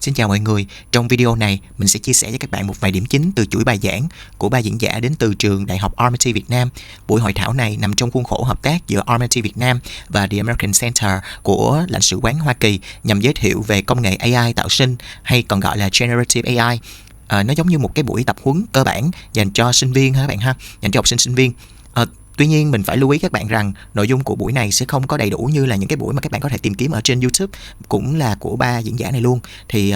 Xin chào mọi người, trong video này mình sẽ chia sẻ với các bạn một vài điểm chính từ chuỗi bài giảng của ba diễn giả đến từ trường Đại học RMIT Việt Nam. Buổi hội thảo này nằm trong khuôn khổ hợp tác giữa RMIT Việt Nam và The American Center của Lãnh sự quán Hoa Kỳ nhằm giới thiệu về công nghệ AI tạo sinh hay còn gọi là Generative AI. Nó giống như một cái buổi tập huấn cơ bản dành cho sinh viên ha các bạn ha, dành cho học sinh sinh viên. Tuy nhiên mình phải lưu ý các bạn rằng nội dung của buổi này sẽ không có đầy đủ như là những cái buổi mà các bạn có thể tìm kiếm ở trên YouTube, cũng là của ba diễn giả này luôn. Thì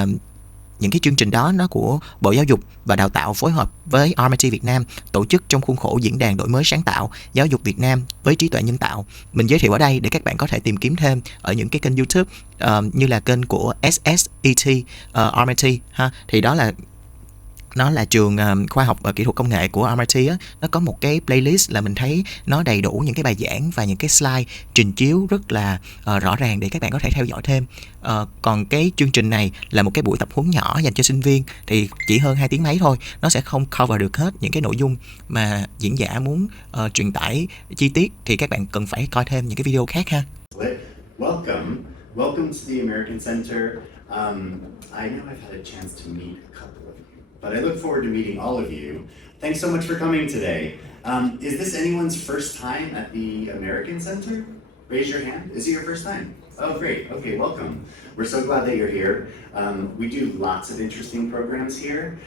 những cái chương trình đó nó của Bộ Giáo dục và Đào tạo phối hợp với RMIT Việt Nam tổ chức trong khuôn khổ diễn đàn đổi mới sáng tạo giáo dục Việt Nam với trí tuệ nhân tạo. Mình giới thiệu ở đây để các bạn có thể tìm kiếm thêm ở những cái kênh YouTube như là kênh của SSET RMIT ha. Thì đó là nó là trường khoa học và kỹ thuật công nghệ của RMIT á. Nó có một cái playlist là mình thấy nó đầy đủ những cái bài giảng và những cái slide trình chiếu rất là rõ ràng để các bạn có thể theo dõi thêm. Còn cái chương trình này là một cái buổi tập huấn nhỏ dành cho sinh viên thì chỉ hơn 2 tiếng mấy thôi. Nó sẽ không cover được hết những cái nội dung mà diễn giả muốn truyền tải chi tiết, thì các bạn cần phải coi thêm những cái video khác ha. Welcome to the American Center. I know I've had a chance to meet a couple of you, but I look forward to meeting all of you. Thanks so much for coming today. Is this anyone's first time at the American Center? Raise your hand. Is it your first time? Oh, great. Okay, welcome. We're so glad that you're here. We do lots of interesting programs here.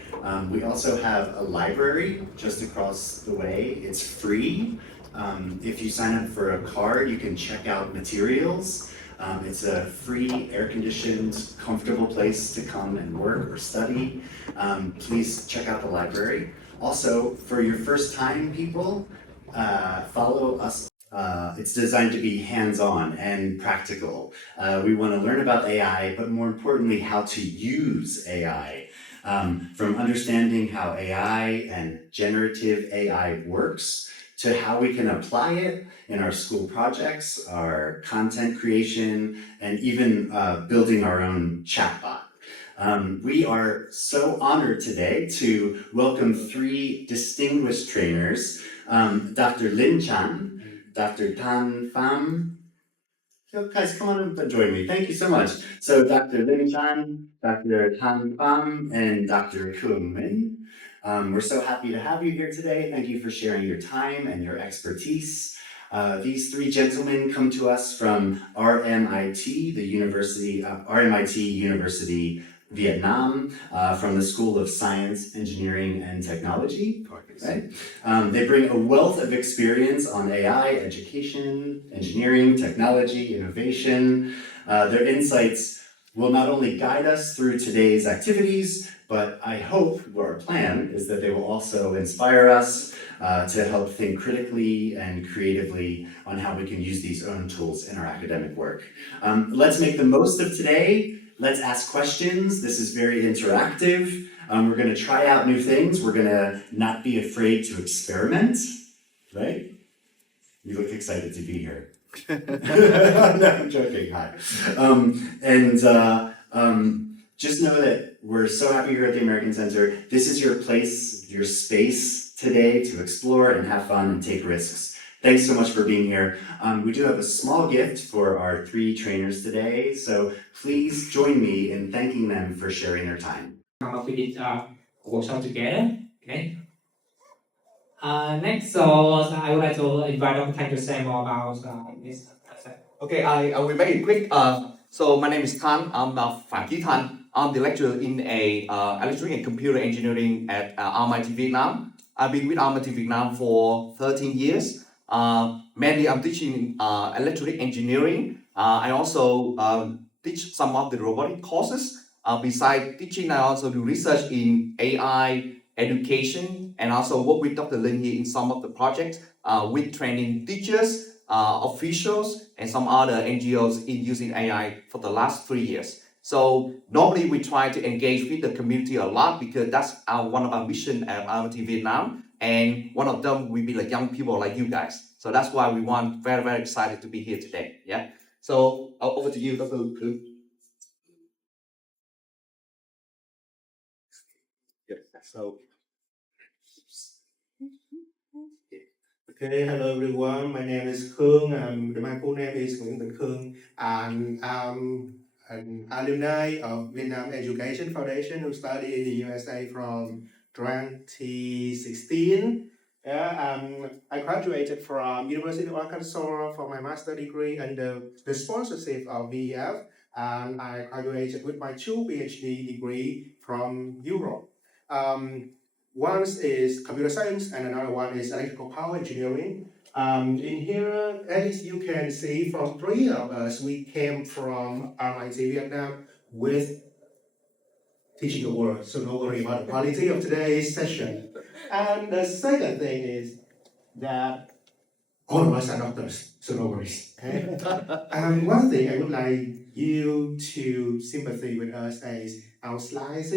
We also have a library just across the way. It's free. If you sign up for a card, you can check out materials. It's a free, air-conditioned, comfortable place to come and work or study. Please check out the library. Also, for your first-time people, follow us. It's designed to be hands-on and practical. We want to learn about AI, but more importantly, how to use AI. From understanding how AI and generative AI works to how we can apply it in our school projects, our content creation, and even building our own chatbot. We are so honored today to welcome 3 distinguished trainers, Dr. Lin Chan, Dr. Tan Pham. So guys, come on up and join me. Thank you so much. So Dr. Lin Chan, Dr. Tan Pham, and Dr. Min. We're so happy to have you here today. Thank you for sharing your time and your expertise. These 3 gentlemen come to us from RMIT, RMIT University Vietnam, from the School of Science, Engineering, and Technology. Right? They bring a wealth of experience on AI, education, engineering, technology, innovation. Their insights will not only guide us through today's activities, but I hope, or our plan, is that they will also inspire us to help think critically and creatively on how we can use these own tools in our academic work. Let's make the most of today. Let's ask questions. This is very interactive. We're going to try out new things. We're going to not be afraid to experiment, right? You look excited to be here. No, I'm joking. Hi. Just know that we're so happy you're at the American Center. This is your place, your space today to explore and have fun and take risks. Thanks so much for being here. We do have a small gift for our 3 trainers today, so please join me in thanking them for sharing their time. We did work together. Okay. Next, I would like to invite Dr. Tan to say more about this. Okay, I will make it quick. So my name is Tan. I'm Phạm Chí Thanh. I'm the lecturer in electrical and computer engineering at RMIT Vietnam. I've been with RMIT Vietnam for 13 years. Mainly, I'm teaching electrical engineering. I also teach some of the robotic courses. Besides teaching, I also do research in AI education and also work with Dr. Lin here in some of the projects with training teachers, officials, and some other NGOs in using AI for the last 3 years. So normally we try to engage with the community a lot because that's one of our mission at RMIT Vietnam, and one of them will be like young people like you guys. So that's why we want very, very excited to be here today. Yeah. So over to you, Dr. Lu. Yeah, so okay, hello everyone. My name is Khuôn. My full name is Nguyễn Bình Khuôn, and an alumni of Vietnam Education Foundation who studied in the USA from 2016. I graduated from University of Arkansas for my master degree under the sponsorship of VEF, and I graduated with my 2 PhD degree from Europe. One is computer science and another one is electrical power engineering. In here, as you can see, from 3 of us, we came from RMIT Vietnam with teaching the world, so don't worry about the quality of today's session. And the second thing is that all of us are doctors, so no worries. Okay? One thing I would like you to sympathy with us is our slides,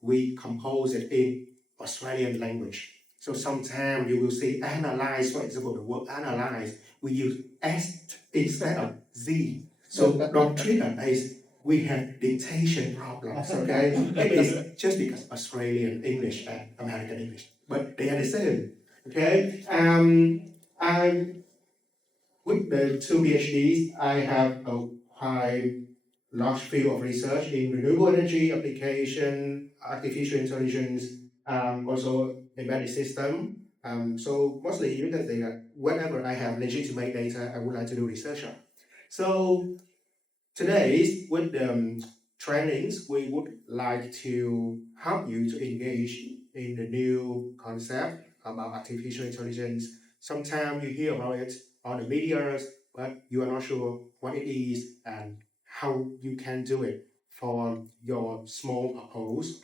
we compose it in Australian language. So sometimes you will see analyze, for example, the word analyze, we use S instead of Z. So don't treat us as we have dictation problems, okay? It is just because Australian English and American English, but they are the same, okay? I'm with the 2 PhDs, I have a quite large field of research in renewable energy application, artificial intelligence, also embedded system. So mostly you can say that whenever I have legitimate data, I would like to do research on. So today, with the trainings, we would like to help you to engage in the new concept about artificial intelligence. Sometimes you hear about it on the media, but you are not sure what it is and how you can do it for your small purpose.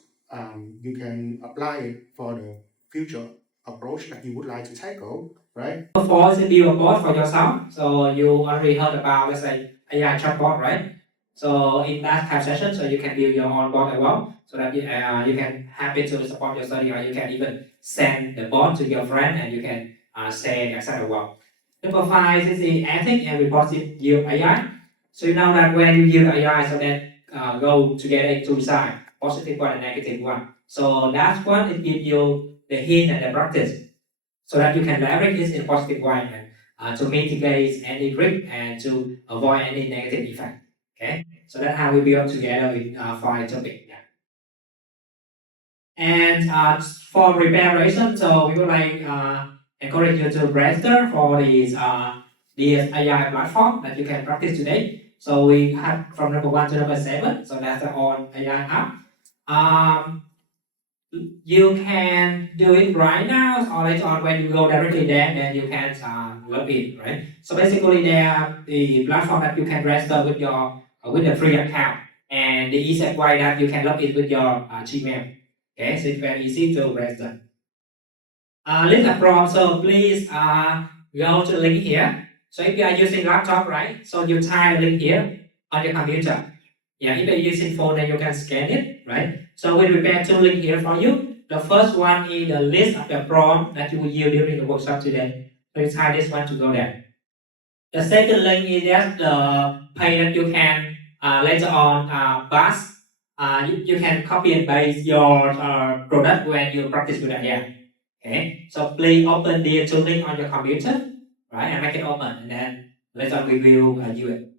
You can apply it for the future approach that you would like to tackle, right? First, you build a bot for yourself. So you already heard about, let's say, AI chatbot, right? So in that type session, so you can build your own bot as well, so that you can have it to support your study, or you can even send the bot to your friend, and you can say the exam as well. Number 5 is the ethic and reporting use AI. So you know that when you use AI, so that go together in 2 sides, positive one and negative one. So that one, it gives you the hint and the practice, so that you can leverage this in a positive way, and to mitigate any risk and to avoid any negative effect. Okay, so that's how we build together with 5 topics. Yeah. And for preparation, so we would like encourage you to register for this AI platform that you can practice today. So we have from number 1 to number 7. So that's the all AI app. You can do it right now, or later on when you go directly there, then you can log in, right? So basically, there are the platform that you can register with your with the free account, and the easiest way that you can log in with your Gmail. Okay, so it's very easy to register. Link from, so please go to the link here. So if you are using laptop, right? So you type the link here on your computer. Yeah, if you're using phone, then you can scan it, right? So we prepare 2 links here for you. The first one is the list of the prompt that you will use during the workshop today. So you type this one to go there. The second link is just the page that you can later on pass. You can copy and paste your product when you practice with AI. Okay, so please open the 2 link on your computer, right, and make it open, and then later on we will use it.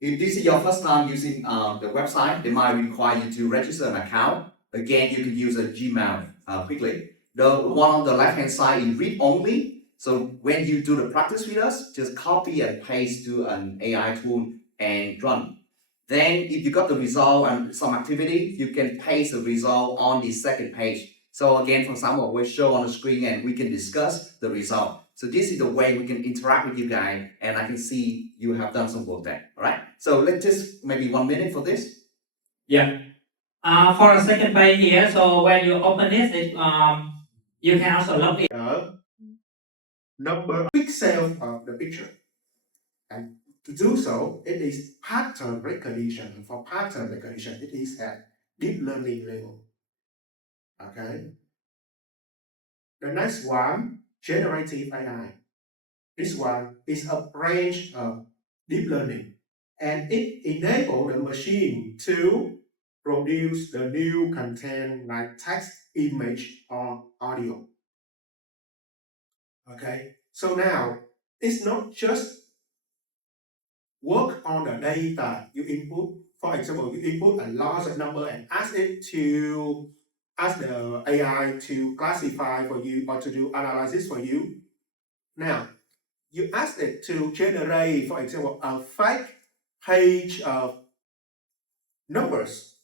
If this is your first time using the website, they might require you to register an account. Again, you can use a Gmail quickly. The one on the left-hand side is read only. So when you do the practice with us, just copy and paste to an AI tool and run. Then if you got the result and some activity, you can paste the result on the second page. So again, for example, we'll show on the screen and we can discuss the result. So this is the way we can interact with you guys, and I can see you have done some work there. All right. So let's just maybe 1 minute for this. Yeah. For the second page here, so when you open this, you can also log in. Number pixels of the picture. And to do so, it is pattern recognition. And for pattern recognition, it is at deep learning level. Okay. The next one, generative AI. This one is a branch of deep learning, and it enables the machine to produce the new content like text, image, or audio. Okay, so now it's not just work on the data you input, For example, you input a large number and ask the AI to classify for you or to do analysis for you. Now, you ask it to generate, for example, a fake page of numbers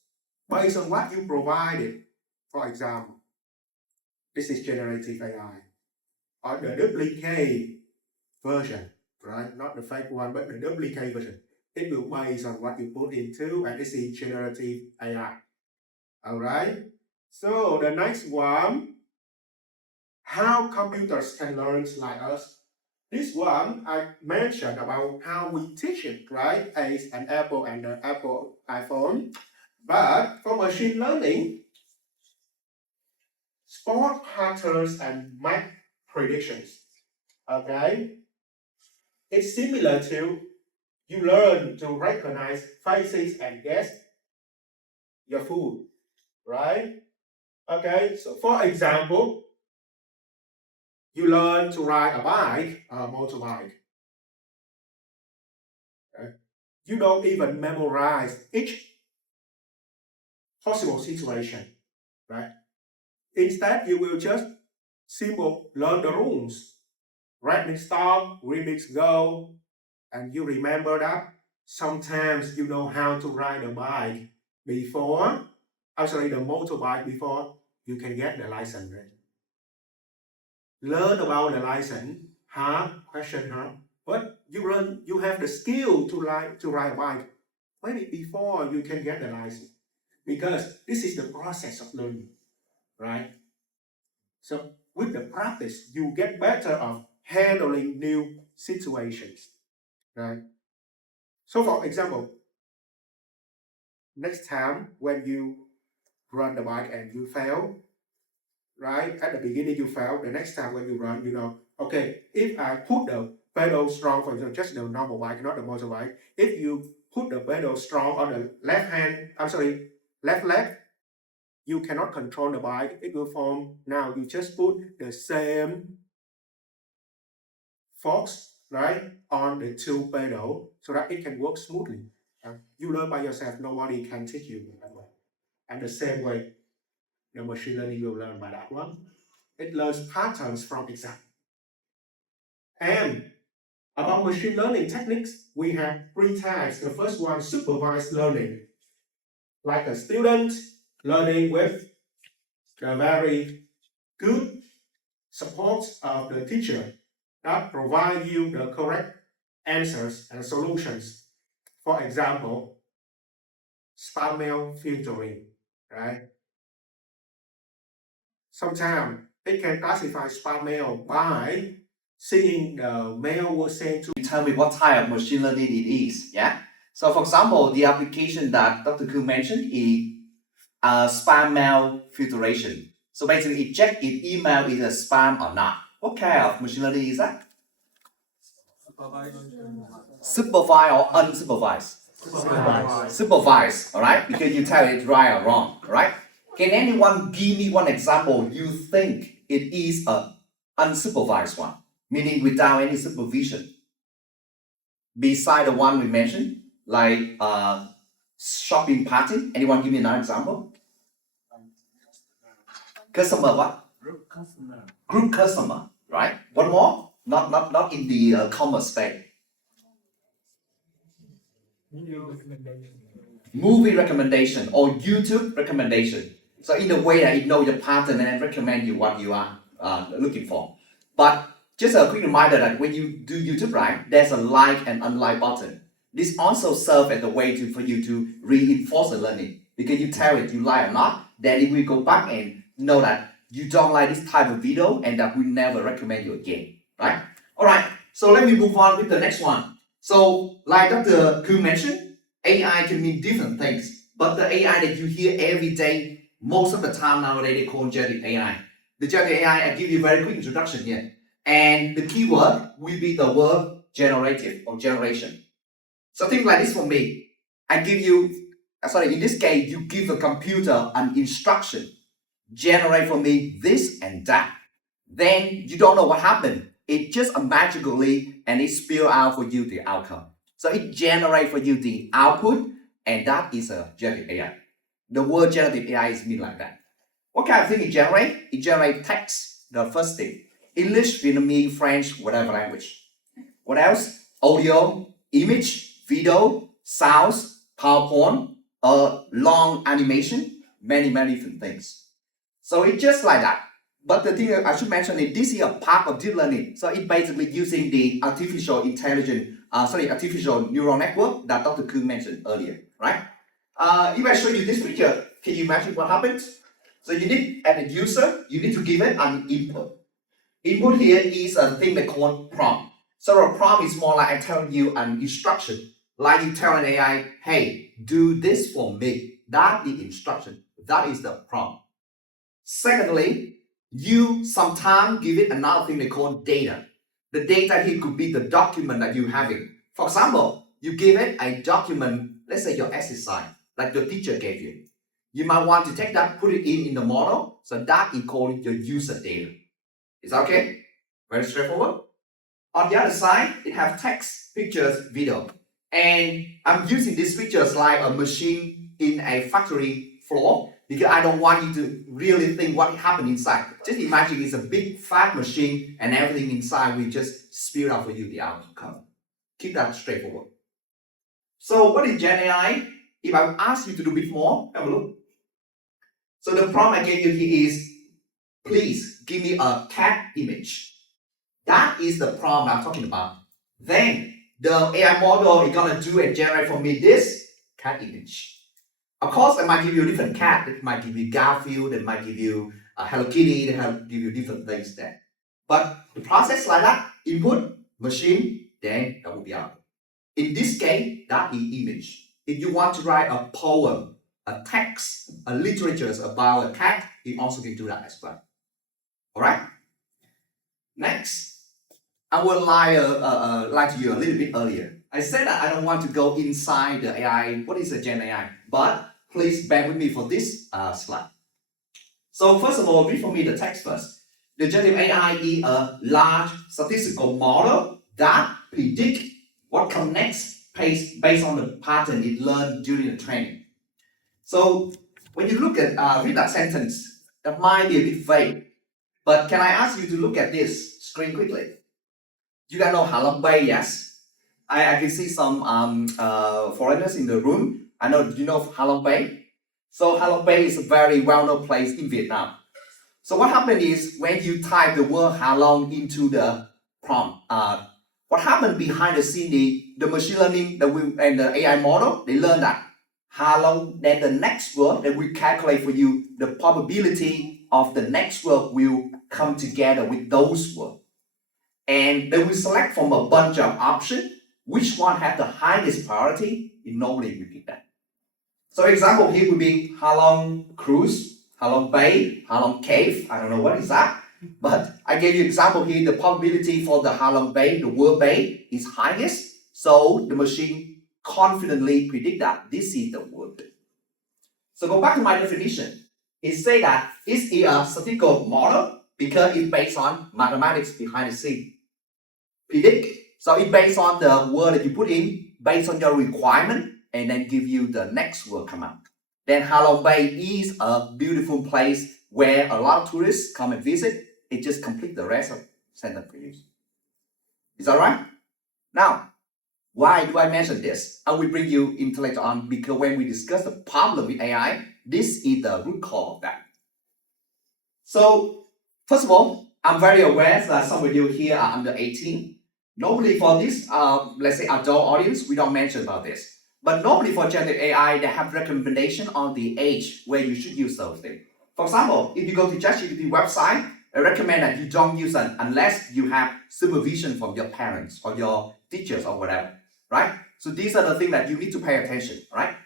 based on what you provided. For example, this is generative AI, or the duplicate version, right? Not the fake one, but the duplicate version. It will base on what you put into, and this is generative AI. All right. So the next one, how computers can learn like us. This one I mentioned about how we teach it, right? As an Apple and the Apple iPhone. But for machine learning, spot patterns and math predictions. Okay? It's similar to you learn to recognize faces and guess your food, right? Okay, so for example, you learn to ride a bike, a motorbike. Okay? You don't even memorize each possible situation, right? Instead, you will just simple learn the rules. Red means stop, green means go, and you remember that. Sometimes you know how to ride a bike before, the motorbike before you can get the license, right? Learn about the license, question hard, but you have the skill to ride a bike maybe before you can get the license, because this is the process of learning, right? So with the practice, you get better of handling new situations, right? So for example, next time when you run the bike and you fail, right? At the beginning you fail, the next time when you run, you know, okay, if I put the pedal strong, for example, just the normal bike, not the motorbike, if you put the pedal strong on the left leg, you cannot control the bike, it will fall. Now you just put the same force, right, on the two pedal so that it can work smoothly. You learn by yourself, nobody can teach you that way. And the same way, the machine learning will learn by that one. It learns patterns from example. And about machine learning techniques, we have three types. The first one, supervised learning. Like a student learning with the very good support of the teacher that provide you the correct answers and solutions. For example, spam mail filtering, right? Sometimes it can classify spam mail by seeing the mail was sent to. Tell me what type of machine learning it is. Yeah. So for example, the application that Dr. Koo mentioned is spam mail filtration. So basically, it checks if email is a spam or not. What kind of machine learning is that? Supervised or unsupervised? Supervised, all right? Because you tell it right or wrong, all right? Can anyone give me one example you think it is a unsupervised one, meaning without any supervision? Beside the one we mentioned, like shopping party. Anyone give me another example? Customer what? Group customer, right? One more? Not in the commerce space. Movie recommendation or YouTube recommendation. So in the way that it knows your pattern and recommend you what you are looking for. But just a quick reminder that when you do YouTube, right, there's a like and unlike button. This also serves as a way for you to reinforce the learning. Because you tell it you like or not, then it will go back and know that you don't like this type of video and that we never recommend you again, right? All right, so let me move on with the next one. So like Dr. Koo mentioned, AI can mean different things, but the AI that you hear every day, most of the time nowadays they call generative AI. The generative AI, I give you a very quick introduction here. And the keyword will be the word generative or generation. So think like this for me. In this case, you give the computer an instruction. Generate for me this and that. Then you don't know what happened. It just magically and it spill out for you the outcome. So it generates for you the output and that is a generative AI. The word generative AI is mean like that. What kind of thing it generates? It generates text, the first thing. English, Vietnamese, French, whatever language. What else? Audio, image, video, sounds, PowerPoint, long animation, many different things. So it's just like that. But the thing I should mention is this is a part of deep learning. So it's basically using the artificial neural network that Dr. Kuhn mentioned earlier, right? If I show you this picture, can you imagine what happens? So you need, as a user, you need to give it an input. Input here is a thing they call prompt. So a prompt is more like I tell you an instruction. Like you tell an AI, hey, do this for me. That is instruction. That is the prompt. Secondly, you sometimes give it another thing they call data. The data here could be the document that you're having. For example, you give it a document, let's say your exercise, like your teacher gave you. You might want to take that, put it in the model, so that is called your user data. Is that okay? Very straightforward. On the other side, it has text, pictures, video. And I'm using these pictures like a machine in a factory floor because I don't want you to really think what happened inside. Just imagine it's a big fat machine and everything inside will just spill out for you the outcome. Keep that straightforward. So what is Gen AI? If I ask you to do a bit more, have a look. So the prompt I gave you here is, please give me a cat image. That is the prompt I'm talking about. Then the AI model is gonna do and generate for me this cat image. Of course, it might give you a different cat. It might give you Garfield. It might give you a Hello Kitty. It might give you different things there. But the process like that: input, machine, then that will be output. In this case, that is image. If you want to write a poem, a text, a literature about a cat, you also can do that as well. All right. Next, I will lie to you a little bit earlier. I said that I don't want to go inside the AI. What is a Gen AI? But please bear with me for this slide. So first of all, read for me the text first. The generative AI is a large statistical model that predicts what comes next based on the pattern it learned during the training. So when you look at read that sentence, that might be a bit vague. But can I ask you to look at this screen quickly? You guys know Halong Bay, yes? I can see some foreigners in the room. I know you know Halong Bay. So Halong Bay is a very well-known place in Vietnam. So what happened is when you type the word Halong into the prompt, what happened behind the scene, the machine learning and the AI model, they learn that Halong, then the next word that we calculate for you, the probability of the next word will come together with those words. And they will select from a bunch of options which one has the highest priority. It normally repeat that. So example here would be Halong Cruise, Halong Bay, Halong Cave. I don't know what is that, but I gave you example here. The probability for the Halong Bay, the word bay, is highest. So the machine confidently predict that this is the word. So go back to my definition. It say that it's a statistical model because it's based on mathematics behind the scene. Predict. So it's based on the word that you put in, based on your requirement, and then give you the next word come out. Then Halong Bay is a beautiful place where a lot of tourists come and visit. It just complete the rest of the sentence for you. Is that right? Now, why do I mention this? I will bring you into later on because when we discuss the problem with AI, this is the root cause of that. So, first of all, I'm very aware that some of you here are under 18. Normally for this, let's say adult audience, we don't mention about this. But normally for generative AI, they have recommendation on the age where you should use those things. For example, if you go to ChatGPT website, I recommend that you don't use it unless you have supervision from your parents or your teachers or whatever, right? So these are the things that you need to pay attention, right?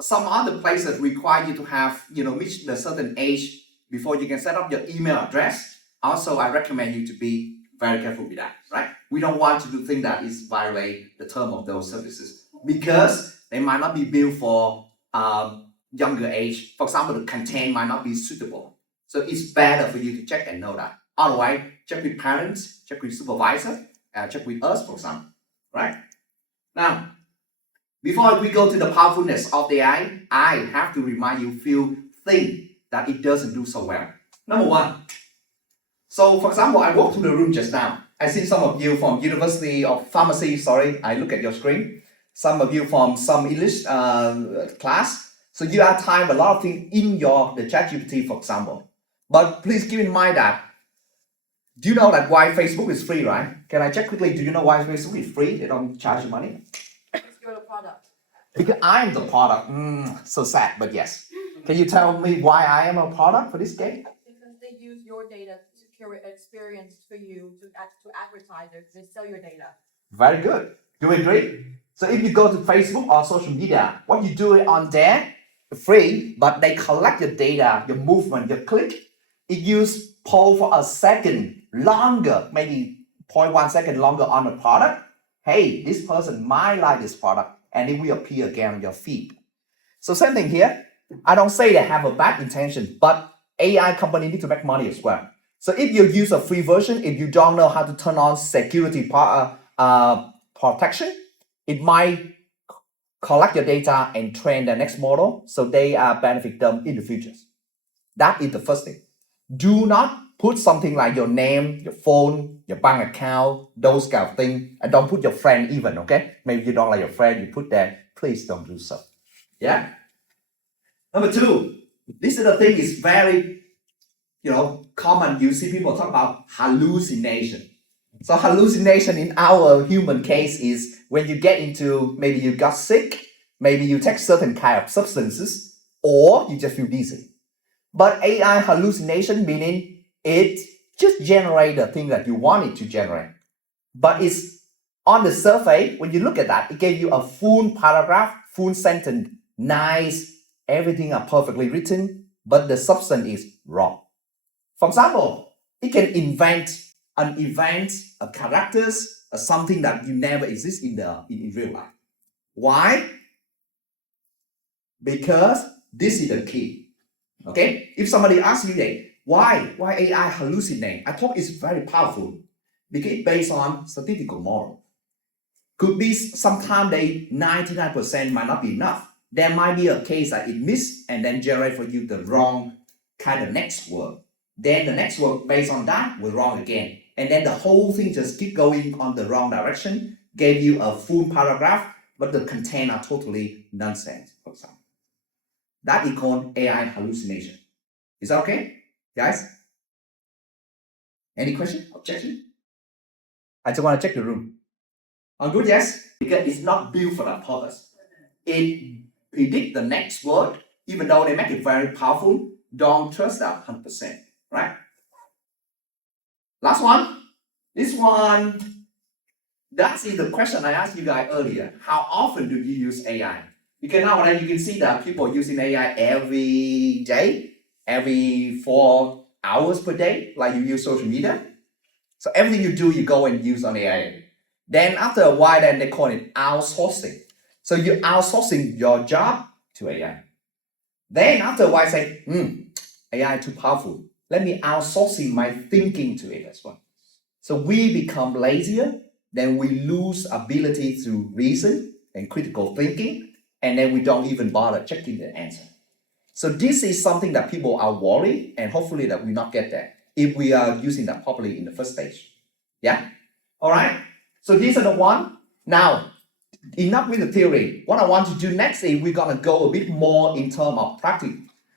Some other places require you to have, reach a certain age before you can set up your email address. Also, I recommend you to be very careful with that, right? We don't want to do things that is violate the term of those services because they might not be built for younger age. For example, the content might not be suitable. So it's better for you to check and know that. Otherwise, check with parents, check with supervisor, check with us, for example, right? Now, Before we go to the powerfulness of the AI, I have to remind you few things that it doesn't do so well. Number one. So, for example, I walked through the room just now. I see some of you from University of Pharmacy. Sorry, I look at your screen. Some of you from some English class. So you have typed a lot of things in the ChatGPT, for example. But please keep in mind that, do you know that why Facebook is free, right? Can I check quickly? Do you know why Facebook is free? They don't charge you money. Because you're the product. Because I'm the product. So sad, but yes. Can you tell me why I am a product for this game? Because they use your data to curate experience for you to advertisers. They sell your data. Very good. Do you agree? So if you go to Facebook or social media, what you do on there, free, but they collect your data, your movement, your click. It use poll for a second longer, maybe 0.1 second longer on the product. Hey, this person might like this product, and it will appear again on your feed. So same thing here. I don't say they have a bad intention, but AI company need to make money as well. So if you use a free version, if you don't know how to turn on security protection, it might collect your data and train the next model, so they benefit them in the future. That is the first thing. Do not put something like your name, your phone, your bank account, those kind of things, and don't put your friend even, okay? Maybe you don't like your friend, you put that. Please don't do so. Yeah? Number two, this is the thing is very, common. You see people talk about hallucination. So hallucination in our human case is when you get into, maybe you got sick, maybe you take certain kind of substances, or you just feel dizzy. But AI hallucination meaning it just generate the thing that you want it to generate. But it's on the surface, when you look at that, it gave you a full paragraph, full sentence, nice, everything are perfectly written, but the substance is wrong. For example, it can invent an event, a characters, something that you never exist in real life. Why? Because this is the key. Okay, if somebody asks you that, why AI hallucinate? I thought it's very powerful because it's based on statistical model. Could be sometimes 99% might not be enough. There might be a case that it miss and then generate for you the wrong kind of next word. Then the next word based on that was wrong again. And then the whole thing just keep going on the wrong direction, gave you a full paragraph, but the content are totally nonsense, for example. That is called AI hallucination. Is that okay, guys? Any question, objection? I just want to check the room. On good, yes? Because it's not built for that purpose. It predicts the next word, even though they make it very powerful, don't trust that 100%, right? Last one. This one, that is the question I asked you guys earlier. How often do you use AI? Because nowadays you can see that people using AI every day, every 4 hours per day, like you use social media. So everything you do, you go and use on AI. Then after a while, then they call it outsourcing. So you're outsourcing your job to AI. Then after a while, say, AI too powerful. Let me outsourcing my thinking to it as well. So we become lazier, then we lose ability to reason and critical thinking, and then we don't even bother checking the answer. So this is something that people are worried, and hopefully that we not get that if we are using that properly in the first stage. Yeah? All right? So these are the one. Now, enough with the theory. What I want to do next is we're going to go a bit more in terms of practice.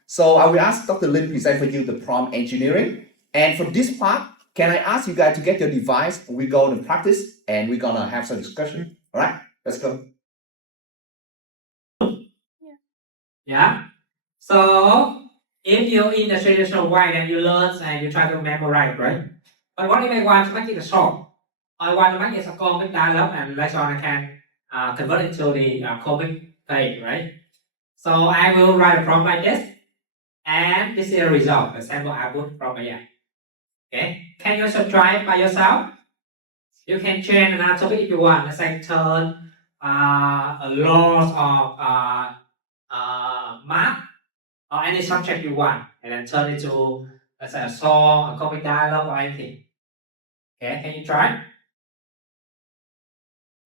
So I will ask Dr. Lin present for you the prompt engineering. And for this part, can I ask you guys to get your device? We go to practice, and we're going to have some discussion. All right? Let's go. Yeah. So if you're in the traditional way, then you learn and you try to memorize, right? But what if I want to make it short? I want to make it a comic dialogue, and later on I can convert it to the comic page, right? So I will write a prompt like this, and this is the result, the sample output from AI. Okay? Can you subscribe by yourself? You can change another topic if you want. Let's say turn a laws of math or any subject you want, and then turn it to, let's say, a song, a comic dialogue, or anything. Okay, can you try?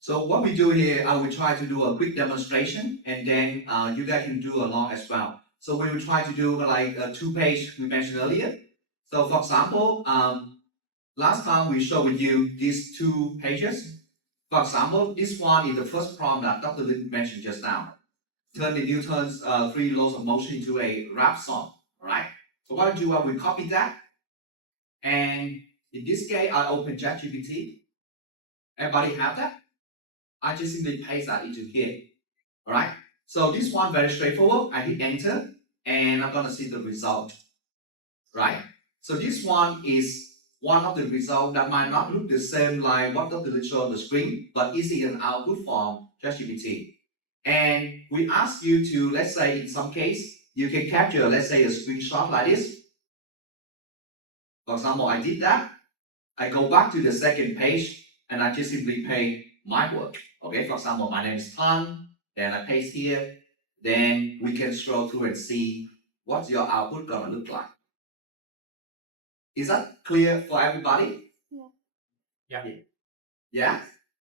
So what we do here, I will try to do a quick demonstration, and then you guys can do along as well. So we will try to do like a 2-page we mentioned earlier. So for example, last time we showed with you these 2 pages. For example, this one is the first prompt that Dr. Lin mentioned just now. Turn the Newton's 3 laws of motion into a rap song. All right. So what I do, I will copy that, and in this case, I open ChatGPT. Everybody have that? I just simply paste that into here. All right. So this one very straightforward. I hit enter, and I'm gonna see the result. Right. So this one is one of the results that might not look the same like what Dr. Lin showed on the screen, but is in an output from ChatGPT. And we ask you to, let's say in some case, you can capture, let's say a screenshot like this. For example, I did that. I go back to the second page and I just simply paste my work. Okay, for example, my name is Tan, then I paste here. Then we can scroll through and see what's your output gonna look like. Is that clear for everybody? Yeah. Yeah?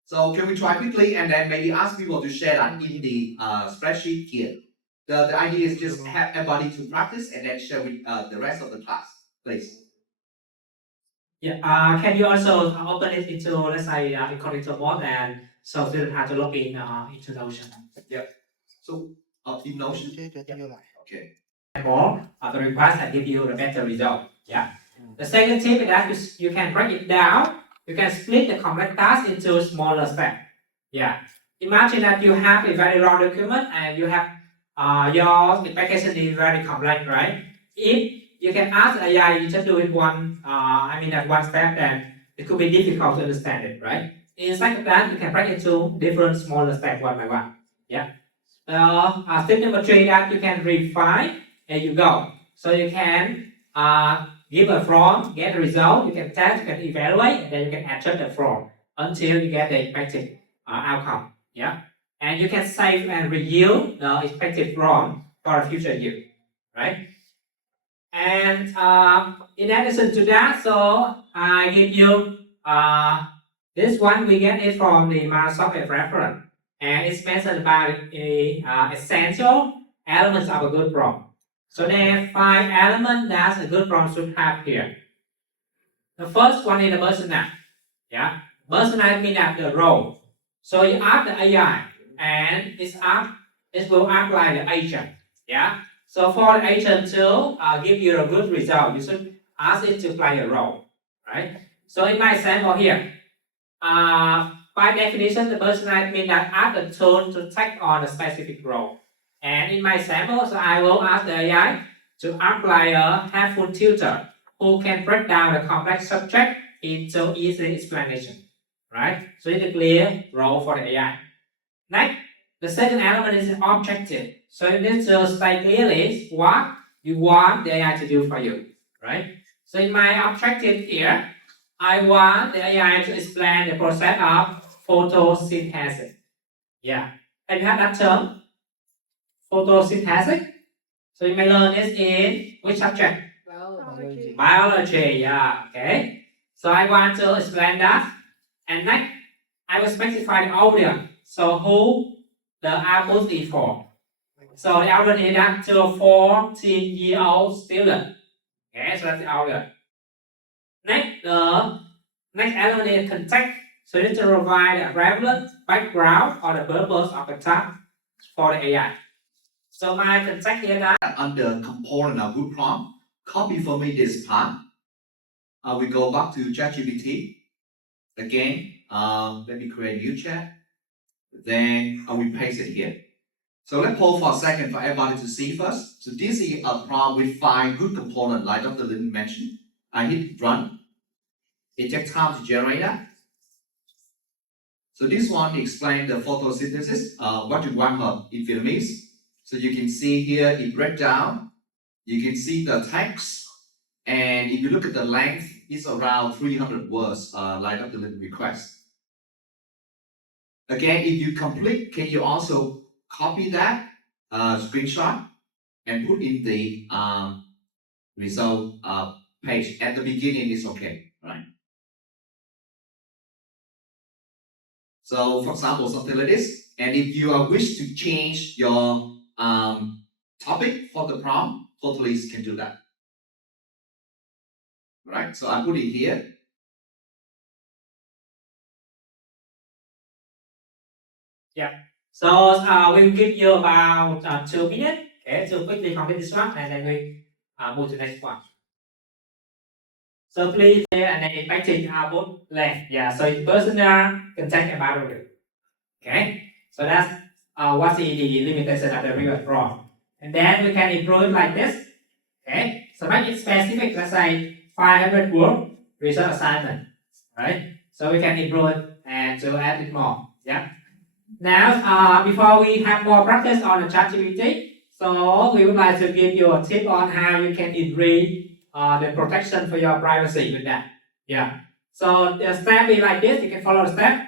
So can we try quickly and then maybe ask people to share that in the spreadsheet here. The idea is just have everybody to practice and then share with the rest of the class, please. Yeah. Can you also open it into, let's say, incognito mode, and so students have to log in into Notion. Yeah. So in Notion. Okay. And more the request that give you the better result. Yeah. The second tip is that you can break it down. You can split the complex task into smaller steps. Yeah. Imagine that you have a very long document and you have your application is very complex, right? If you can ask AI, you just do it one step, then it could be difficult to understand it, right? Inside of that, you can break it into different smaller steps one by one. Yeah. Step number 3 that you can refine as you go. So you can give a prompt, get a result, you can test, you can evaluate, and then you can adjust the prompt until you get the expected outcome. Yeah. And you can save and reuse the expected prompt for a future use, right? And in addition to that, so I give you this one. We get it from the Microsoft reference, and it's mentioned about the essential elements of a good prompt. So there are 5 elements that a good prompt should have here. The first one is the personality. Yeah, personality means that the role. So you ask the AI, and it will act like the agent. Yeah. So for the agent to give you a good result, you should ask it to play a role, right? So in my example here, by definition, the personality means that ask the tool to take on a specific role. And in my example, so I will ask the AI to apply a helpful tutor who can break down the complex subject into easy explanation, right? So it's a clear role for the AI. Next, the second element is objective. So you need to state clearly what you want the AI to do for you, right? So in my objective here, I want the AI to explain the process of photosynthesis. Yeah, have you heard that term? Photosynthesis? So you may learn this in which subject? Biology. Biology, yeah, okay. So I want to explain that. And next, I will specify the audience. So who the output is for. So the audience is up to 14-year-old student. Okay, so that's the audience. Next, the next element is context. So you need to provide a relevant background or the purpose of the task for the AI. So my context here that under component of good prompt, copy for me this part. I will go back to ChatGPT. Again, let me create a new chat. Then I will paste it here. So let's pause for a second for everybody to see first. So this is a prompt with 5 good components like Dr. Lin mentioned. I hit run. It takes time to generate that. So this one explains the photosynthesis, what you want her in Vietnamese. So you can see here it breaks down. You can see the text. And if you look at the length, it's around 300 words, like Dr. Lin requests. Again, if you complete, can you also copy that screenshot and put in the result page at the beginning? Is okay, right? So, for example, something like this. And if you wish to change your topic for the prompt, totally can do that. Right? So I put it here. Yeah. So we'll give you about 2 minutes, okay, to quickly complete this one, and then we move to the next one. So please and then impacting output length. Yeah. So it's personal, contact, and boundary. Okay. So that's what's the limitation of the previous prompt. And then we can improve it like this. Okay. So make it specific. Let's say 500 word research assignment. Right. So we can improve it and to add it more. Yeah. Now, before we have more practice on the ChatGPT, so we would like to give you a tip on how you can increase the protection for your privacy with that. Yeah. So the step is like this. You can follow the step.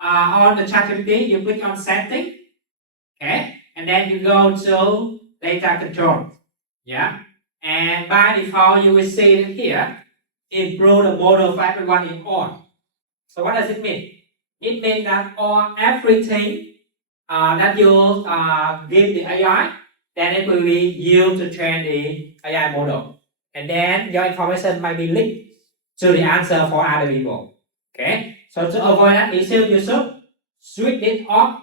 On the ChatGPT, you click on setting, okay, and then you go to data control. Yeah. And by default, you will see it here. Improve the model for everyone in on. So what does it mean? It means that everything that you give the AI, then it will be used to train the AI model. And then your information might be leaked to the answer for other people. Okay. So to avoid that issue, you should switch it off.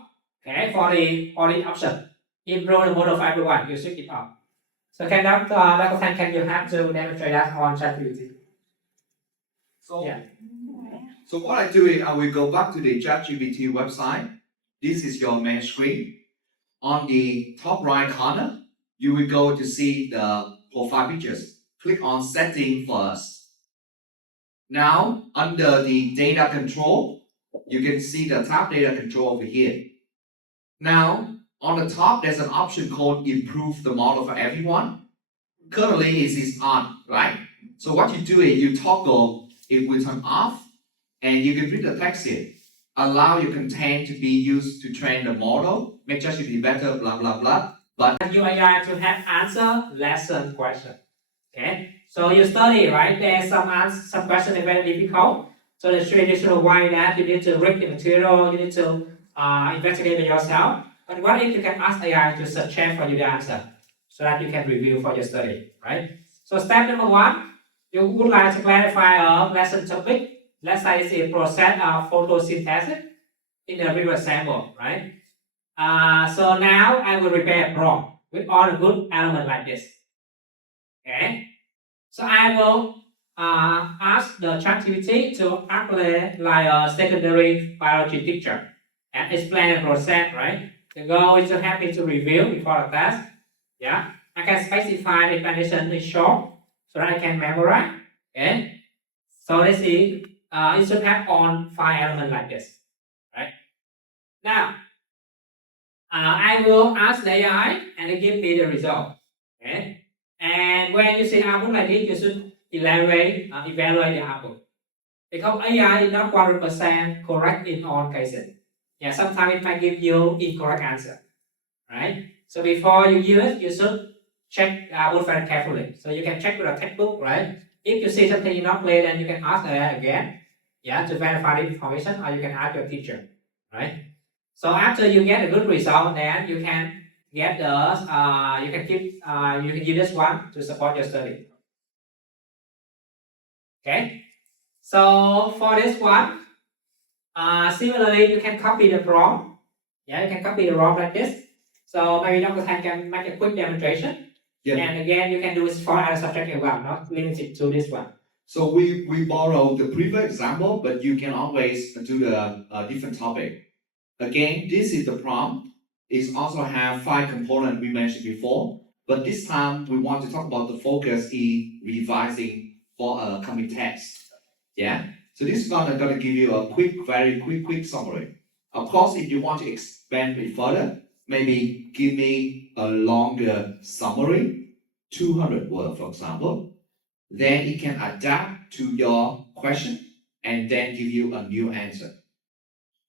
Okay, for the option. Improve the model for everyone, you switch it off. So can Dr. Tan, can you have to demonstrate that on ChatGPT? So, yeah. So what I do is I will go back to the ChatGPT website. This is your main screen. On the top right corner, you will go to see the profile pictures. Click on setting first. Now, under the data control, you can see the tab data control over here. Now, on the top, there's an option called improve the model for everyone. Currently, it is on, right? So what you do is you toggle it will turn off, and you can read the text here. Allow your content to be used to train the model, make ChatGPT better, blah, blah, blah. But your AI to have answer lesson question. Okay, so you study, right? There's some questions are very difficult. So the traditional way that you need to read the material, you need to investigate it yourself. But what if you can ask AI to suggest for you the answer, so that you can review for your study, right? So step number 1, you would like to clarify a lesson topic. Let's say it's a process of photosynthesis in a river sample, right? So now I will prepare a prompt with all the good elements like this. Okay, so I will ask the ChatGPT to apply like a secondary biology teacher and explain the process, right? The goal is to help me to review before the test. Yeah, I can specify the explanation in short so that I can memorize. Okay, so let's see. It should have on 5 elements like this, right? Now, I will ask the AI and it give me the result. Okay, and when you see output like this, you should evaluate the output, because AI is not 100% correct in all cases. Yeah, sometimes it might give you incorrect answer, right? So before you use it, you should check the output very carefully. So you can check with a textbook, right? If you see something not clear, then you can ask AI again, yeah, to verify the information, or you can ask your teacher, right? So after you get a good result, then you can get the you can give this one to support your study. Okay. So for this one, similarly, you can copy the prompt. Yeah, you can copy the prompt like this. So maybe Dr. Tan can make a quick demonstration. Yeah. And again, you can do this for other subject as well, not limited to this one. So we borrow the previous example, but you can always do the different topic. Again, this is the prompt. It also have 5 components we mentioned before, but this time we want to talk about the focus in revising for a coming test. Yeah. So this is gonna give you a very quick summary. Of course, if you want to expand it further, maybe give me a longer summary, 200 words, for example. Then it can adapt to your question and then give you a new answer.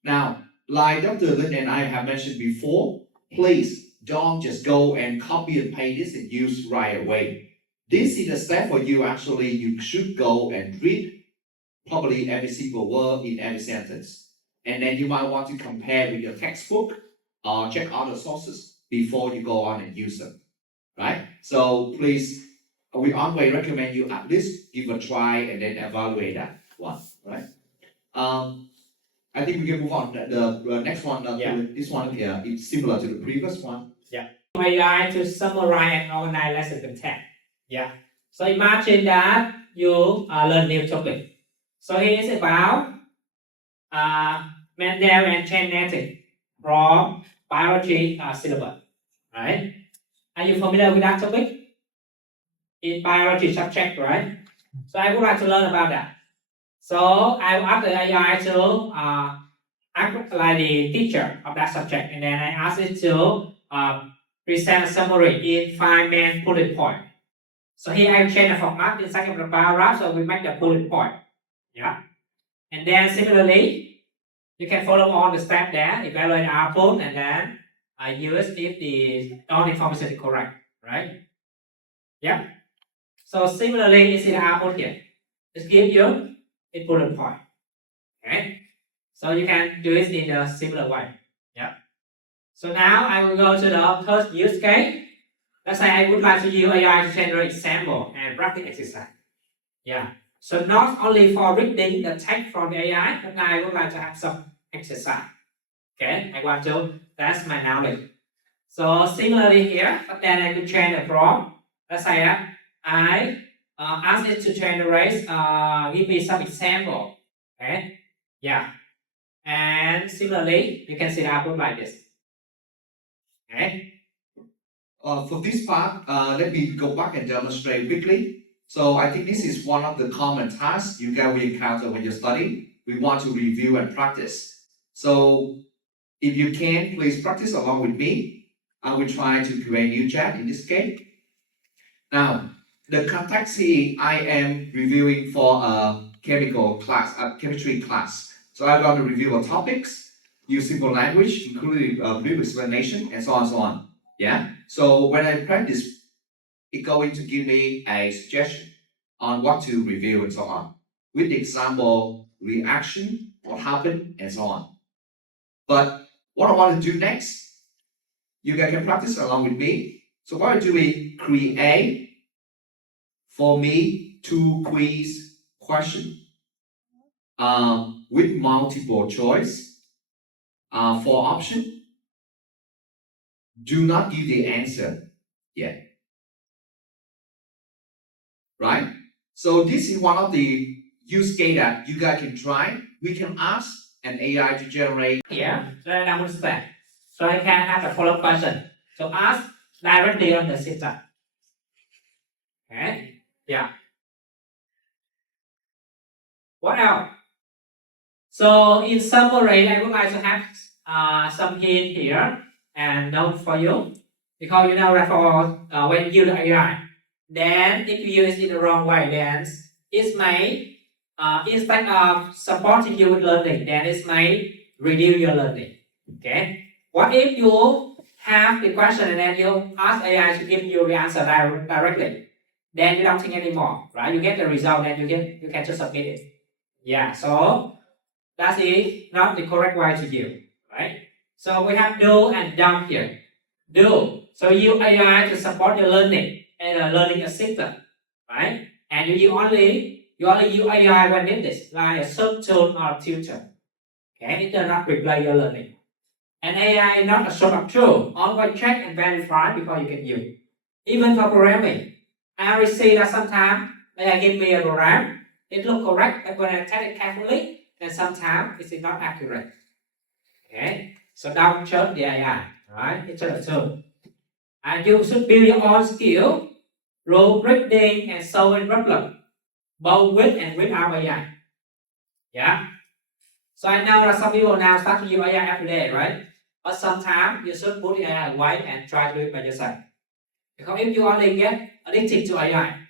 Now, like Dr. Lin and I have mentioned before, please don't just go and copy and paste this and use right away. This is a step for you. Actually, you should go and read probably every single word in every sentence. and then you might want to compare with your textbook or check other sources before you go on and use them, right? So please, we always recommend you at least give a try and then evaluate that one, right? I think we can move on. The next one, this one here, it's similar to the previous one. AI to summarize and organize lesson content. Yeah. So imagine that you learn new topic. So here is about mental and genetic from biology syllabus, right? Are you familiar with that topic? In biology subject, right? So I would like to learn about that. So I will ask the AI to act like the teacher of that subject, and then I ask it to present a summary in 5 main bullet point. So here I change the format inside of the paragraph, so we make the bullet point. Yeah. And then similarly, you can follow all the steps there, evaluate the output, and then use if all the information is correct, right? Yeah. So similarly, you see the output here. It gives you a bullet point. Okay. So you can do it in a similar way. Yeah. So now I will go to the first use case. Let's say I would like to use AI to generate example and practice exercise. Yeah. So not only for reading the text from the AI, but I would like to have some exercise. Okay, I want to test my knowledge. So similarly here, but then I could change the prompt. Let's say I ask it to generate, give me some example. Okay, yeah. And similarly, you can see the output like this. Okay. For this part, let me go back and demonstrate quickly. So I think this is one of the common tasks you guys will encounter when you're studying. We want to review and practice. So if you can, please practice along with me. I will try to create a new chat in this case. Now, the context here, I am reviewing for a chemistry class. So I'm going to review the topics, use simple language, including brief explanation, and so on and so on. Yeah. So when I practice, it's going to give me a suggestion on what to review and so on, with the example, reaction, what happened, and so on. But what I want to do next, you guys can practice along with me. So what I do is create for me 2 quiz questions with multiple choice. 4 options. Do not give the answer yet. Right? So this is one of the use case that you guys can try. We can ask an AI to generate. Here, so I understand. So I can have a follow-up question. So ask directly on the system. Okay. Yeah. What else? So in summary, I would like to have some hint here and note for you, because you know that for when you use the AI, then if you use it the wrong way, then it may instead of supporting you with learning, then it may reduce your learning. Okay. What if you have the question and then you ask AI to give you the answer directly? Then you don't think anymore, right? You get the result, then you can just submit it. Yeah. So that is not the correct way to use, right? So we have do and don't here. Do. So you use AI to support your learning and a learning assistant, right? And you only use AI when needed, like a search tool or a tutor. Okay, it does not replace your learning. And AI is not a sort of tool. Always check and verify before you can use. Even for programming, I already see that sometimes AI give me a program, it looks correct, but when I test it carefully, then sometimes it is not accurate. Okay, so don't trust the AI, right? It's just a tool. And you should build your own skill, rule reading and solving problem, both with and without AI. Yeah. So I know that some people now start to use AI every day, right? But sometimes you should put the AI away and try to do it by yourself. Because if you only get addicted to AI,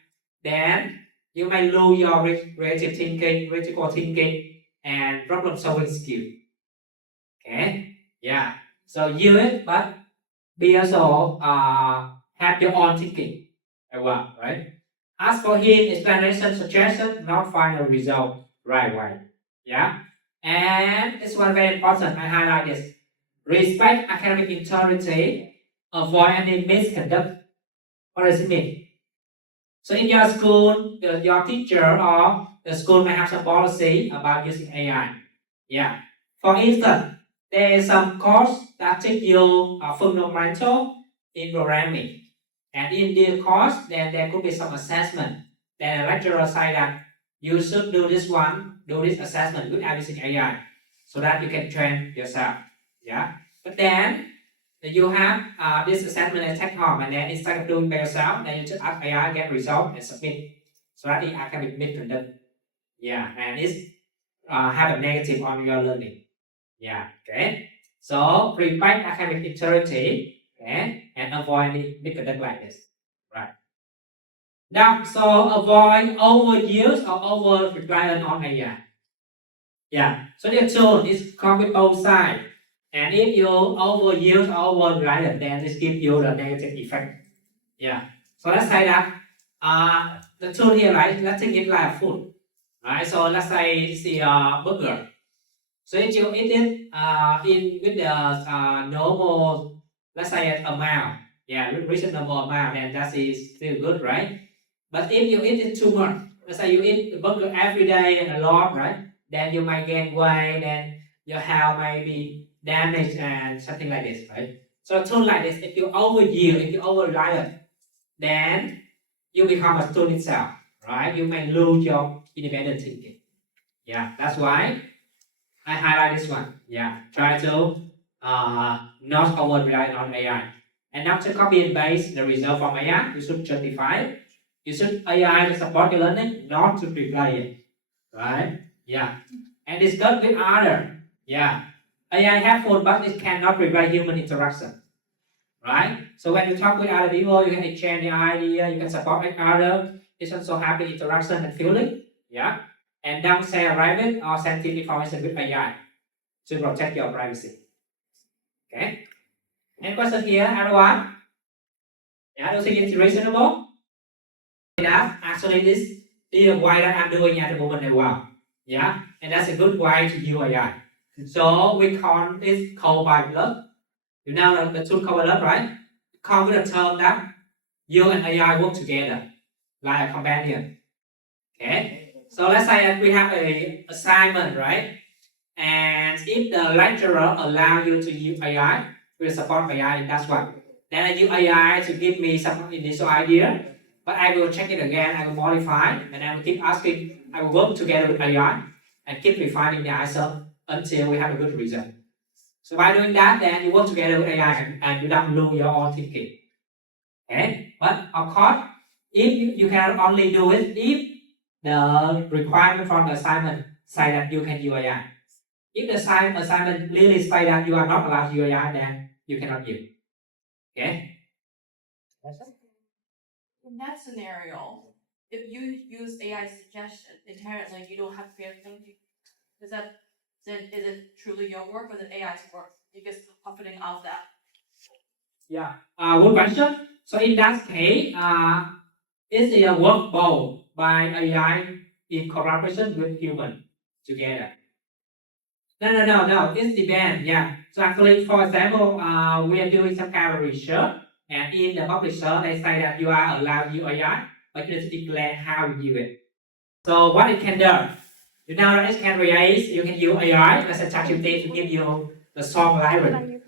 then you may lose your creative thinking, critical thinking, and problem solving skill. Okay? Yeah. So use it, but be also have your own thinking as well, right? Ask for hint, explanation, suggestion, not final result right away. Yeah. And this one very important, I highlight this. Respect academic integrity, avoid any misconduct. What does it mean? So in your school, your teacher or the school may have some policy about using AI. Yeah. For instance, there is some course that teach you fundamental in programming. And in this course, then there could be some assessment. Then a lecturer say that you should do this assessment without using AI, so that you can train yourself. Yeah. But then you have this assessment and take home, and then instead of doing by yourself, then you just ask AI, get result and submit. So that the academic misconduct. Yeah, and it's have a negative on your learning. Yeah, okay. So respect academic integrity, okay, and avoid misconduct like this. Right. Now, so avoid overuse or over reliance on AI. Yeah. So the tool is come with both sides. And if you overuse or over reliance, then this gives you the negative effect. Yeah. So let's say that the tool here, right? Let's take it like food. Right. So let's say it's the burger. So if you eat it in with the normal, let's say amount, yeah, reasonable amount, then that is still good, right? But if you eat it too much, let's say you eat the burger every day and a lot, right? Then you might gain weight, then your health may be damaged and something like this, right? So a tool like this, if you overuse, if you over rely on, then you become a tool itself, right? You may lose your independent thinking. Yeah, that's why I highlight this one. Yeah, try to not over rely on AI. And not to copy and paste the result from AI, you should justify it. You should AI to support your learning, not to replay it. Right? Yeah. And discuss with other. Yeah. AI helpful, but it cannot replace human interaction. Right? So when you talk with other people, you can exchange the idea, you can support each other. It's also have the interaction and feeling. Yeah. And don't share private or sensitive information with AI to protect your privacy. Okay. Any question here, everyone? Yeah, do you think it's reasonable? That actually this is the way that I'm doing at the moment as well. Yeah, and that's a good way to use AI. So we call this co-pilot. You know the tool co-pilot, right? Come with a term that you and AI work together like a companion. Okay. So let's say that we have a assignment, right? And if the lecturer allow you to use AI, we support AI in that one. Then I use AI to give me some initial idea, but I will check it again, I will modify, and I will keep asking, I will work together with AI and keep refining the answer until we have a good result. So by doing that, then you work together with AI and you don't lose your own thinking. Okay? But of course, if you can only do it if the requirement from the assignment say that you can use AI. If the assignment really say that you are not allowed to use AI, then you cannot use. Okay? In that scenario, if you use AI suggestion, inherently you don't have creative thinking. Is it truly your work or is it AI's work? You're just profiting off that. Yeah. Good question. So in that case, is a work both by AI in collaboration with human together? No. It depends. Yeah. So actually, for example, we are doing some kind of research, and in the publisher, they say that you are allowed to use AI, but you need to declare how you use it. So what it can do, you know, it can create. You can use AI as a ChatGPT to give you the song library,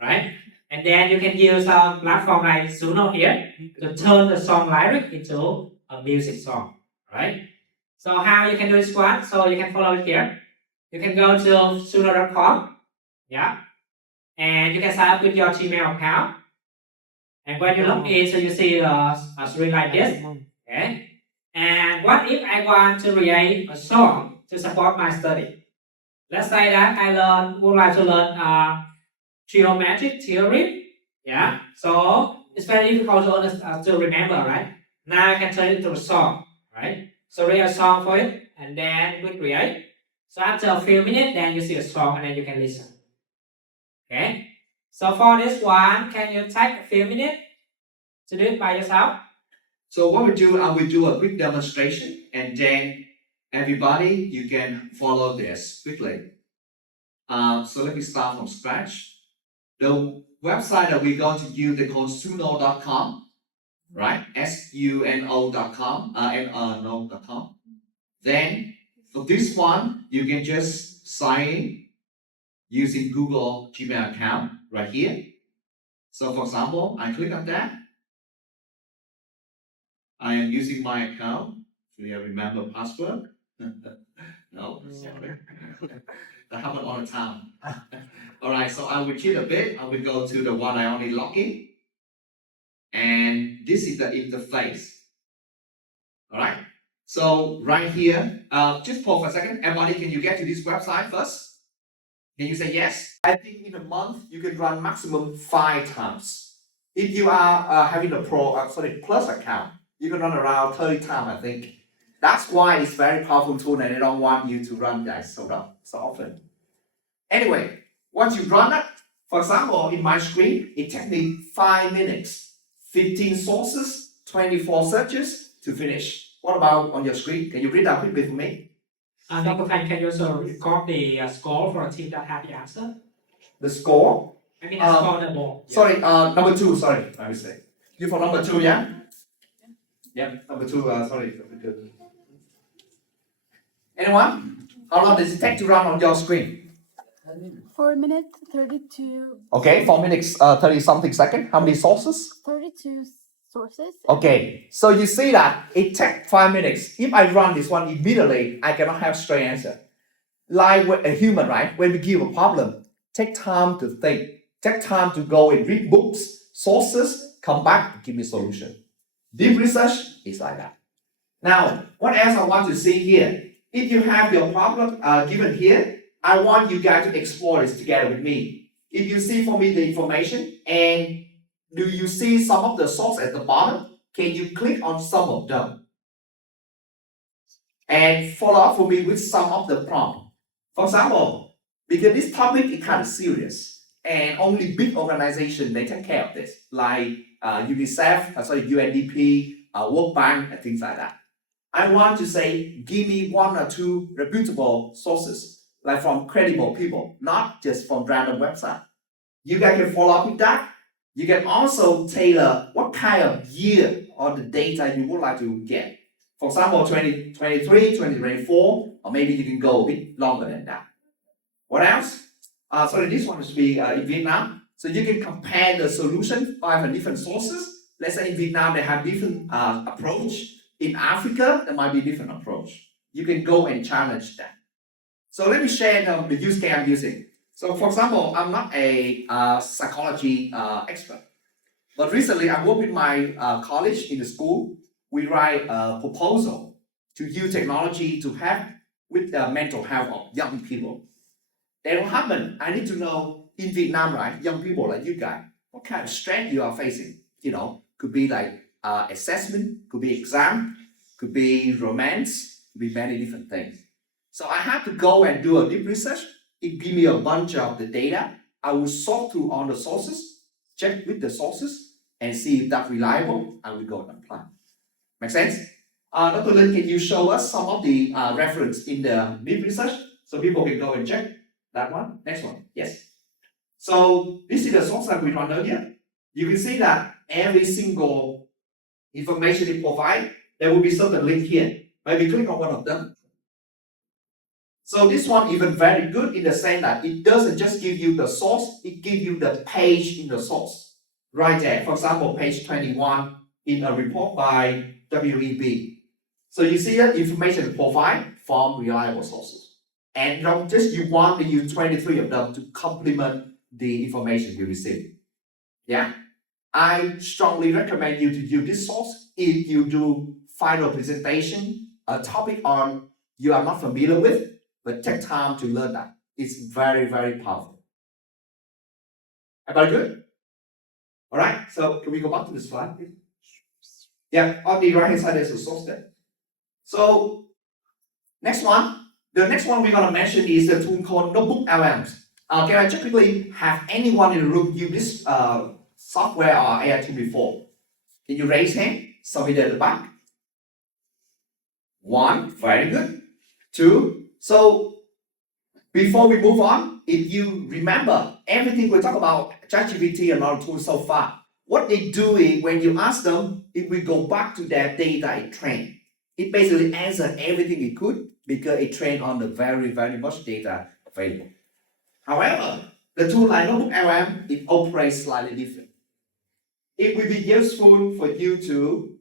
right? And then you can use some platform like Suno here to turn the song lyric into a music song, right? So how you can do this one? So you can follow it here. You can go to suno.com, yeah, and you can sign up with your Gmail account. And when you log in, so you see a screen like this, okay? And what if I want to create a song to support my study? Let's say that I would like to learn geometric theory, yeah. So it's very difficult to remember, right? Now I can turn it into a song, right? So read a song for it, and then we create. So after a few minutes, then you see a song, and then you can listen. Okay. So for this one, can you take a few minutes to do it by yourself? So what we do, I will do a quick demonstration, and then Everybody, you can follow this quickly. So let me start from scratch. The website that we're going to use is called suno.com, right? suno.com, no.com. Then for this one, you can just sign in using Google Gmail account right here. So for example, I click on that. I am using my account. Do you remember password? No, sorry. That happens all the time. All right, so I will cheat a bit. I will go to the one I only log in. And this is the interface. All right. So right here, just pause for a second. Everybody, can you get to this website first? Can you say yes? I think in a month, you can run maximum 5 times. If you are having a plus account, you can run around 30 times, I think. That's why it's very powerful tool and I don't want you to run that so often. Anyway, once you run it, for example, in my screen, it takes me 5 minutes, 15 sources, 24 searches to finish. What about on your screen? Can you read that quickly for me? Dr. Thanh, can you also record the score for a team that have the answer? The score? I mean, the score the ball. Sorry, number 2, sorry, I mistake. You for number 2, yeah? Yeah, number 2, sorry. Anyone? How long does it take to run on your screen? 4 minutes, 32. Okay, 4 minutes, 30 something seconds. How many sources? 32 sources. Okay, so you see that it takes 5 minutes. If I run this one immediately, I cannot have straight answer. Like with a human, right? When we give a problem, take time to think, take time to go and read books, sources, come back and give me a solution. Deep research is like that. Now, what else I want to see here? If you have your problem given here, I want you guys to explore this together with me. If you see for me the information and do you see some of the sources at the bottom? Can you click on some of them? And follow up for me with some of the prompt. For example, because this topic is kind of serious and only big organizations they take care of this, like UNICEF, UNDP, World Bank, and things like that. I want to say, give me 1 or 2 reputable sources, like from credible people, not just from random website. You guys can follow up with that. You can also tailor what kind of year or the data you would like to get. For example, 2023, 2024, or maybe you can go a bit longer than that. What else? Sorry, this one should be in Vietnam. So you can compare the solution by different sources. Let's say in Vietnam, they have different approach. In Africa, there might be different approach. You can go and challenge that. So let me share the use case I'm using. So for example, I'm not a psychology expert, but recently I worked with my college in the school. We write a proposal to use technology to help with the mental health of young people. That will happen. I need to know in Vietnam, right? Young people like you guys, what kind of stress you are facing? Could be like assessment, could be exam, could be romance, could be many different things. So I have to go and do a deep research. It gives me a bunch of the data. I will sort through all the sources, check with the sources, and see if that's reliable. I will go and apply. Make sense? Dr. Lin, can you show us some of the reference in the deep research so people can go and check that one? Next one. Yes. So this is the source that we run earlier. You can see that every single information it provides, there will be certain link here. Maybe click on one of them. So this one even very good in the sense that it doesn't just give you the source, it gives you the page in the source. Right there. For example, page 21 in a report by WEB. So you see that information provided from reliable sources. And not just you want to use 23 of them to complement the information you receive. Yeah? I strongly recommend you to use this source if you do final presentation, a topic on you are not familiar with, but take time to learn that. It's very, very powerful. Everybody good? All right, so can we go back to the slide, please? Yeah, on the right hand side, there's a source there. So, next one. The next one we're going to mention is the tool called Notebook LMs. Can I just quickly have anyone in the room use this software or AI tool before? Can you raise hand? Somebody at the back. 1, very good. 2. So before we move on, if you remember everything we talk about ChatGPT and other tools so far, what they do is when you ask them, if we go back to their data it trained, it basically answered everything it could because it trained on the very much data available. However, the tool like LouLearns, it operates slightly different. It will be useful for you to,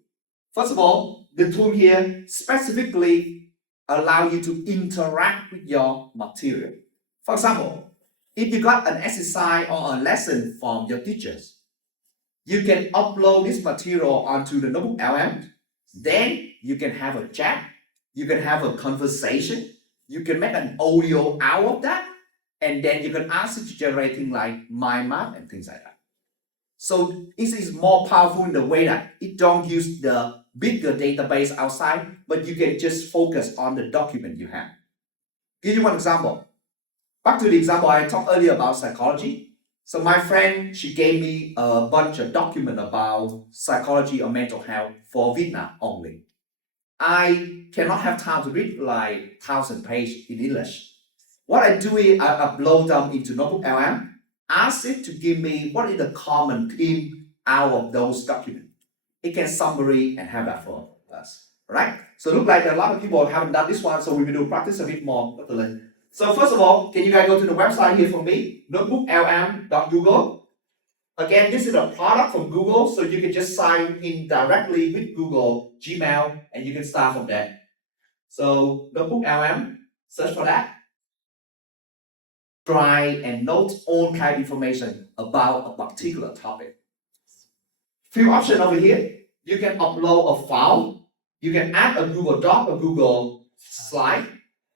first of all, the tool here specifically allow you to interact with your material. For example, if you got an exercise or a lesson from your teachers, you can upload this material onto the notebook LM. Then you can have a chat, you can have a conversation, you can make an audio out of that, and then you can ask it to generate things like mind map and things like that. So it is more powerful in the way that it don't use the bigger database outside, but you can just focus on the document you have. Give you one example. Back to the example I talked earlier about psychology. So my friend, she gave me a bunch of documents about psychology or mental health for Vietnam only. I cannot have time to read like 1,000 pages in English. What I do is I upload them into Notebook LM, ask it to give me what is the common theme out of those documents. It can summary and have that for us, right? So look like a lot of people haven't done this one, so we will do practice a bit more. So first of all, can you guys go to the website here for me? notebooklm.google. Again, this is a product from Google, so you can just sign in directly with Google Gmail, and you can start from there. So Notebook LM, search for that. Try and note all kind of information about a particular topic. Few options over here. You can upload a file. You can add a Google Doc, a Google slide.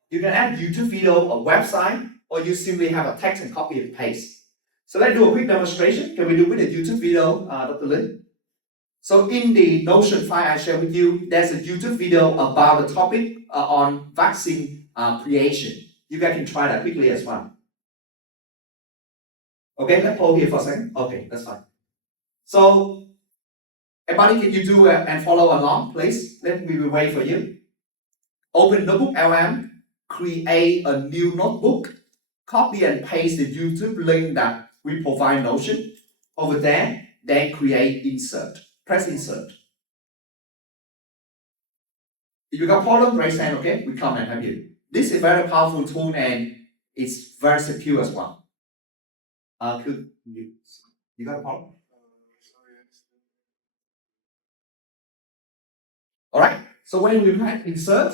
You can add YouTube video, a website, or you simply have a text and copy and paste. So let's do a quick demonstration. Can we do with a YouTube video, Dr. Lin? So in the Notion file I shared with you, there's a YouTube video about the topic on vaccine creation. You guys can try that quickly as well. Okay, let's hold here for a second. Okay, that's fine. So, everybody, can you do and follow along, please? We will wait for you. Open Notebook LM, create a new notebook, copy and paste the YouTube link that we provide Notion over there, then create insert. Press insert. If you got problem, raise hand, okay? We come and help you. This is a very powerful tool and it's very secure as well. Could you got a problem? Alright, so when we hit insert,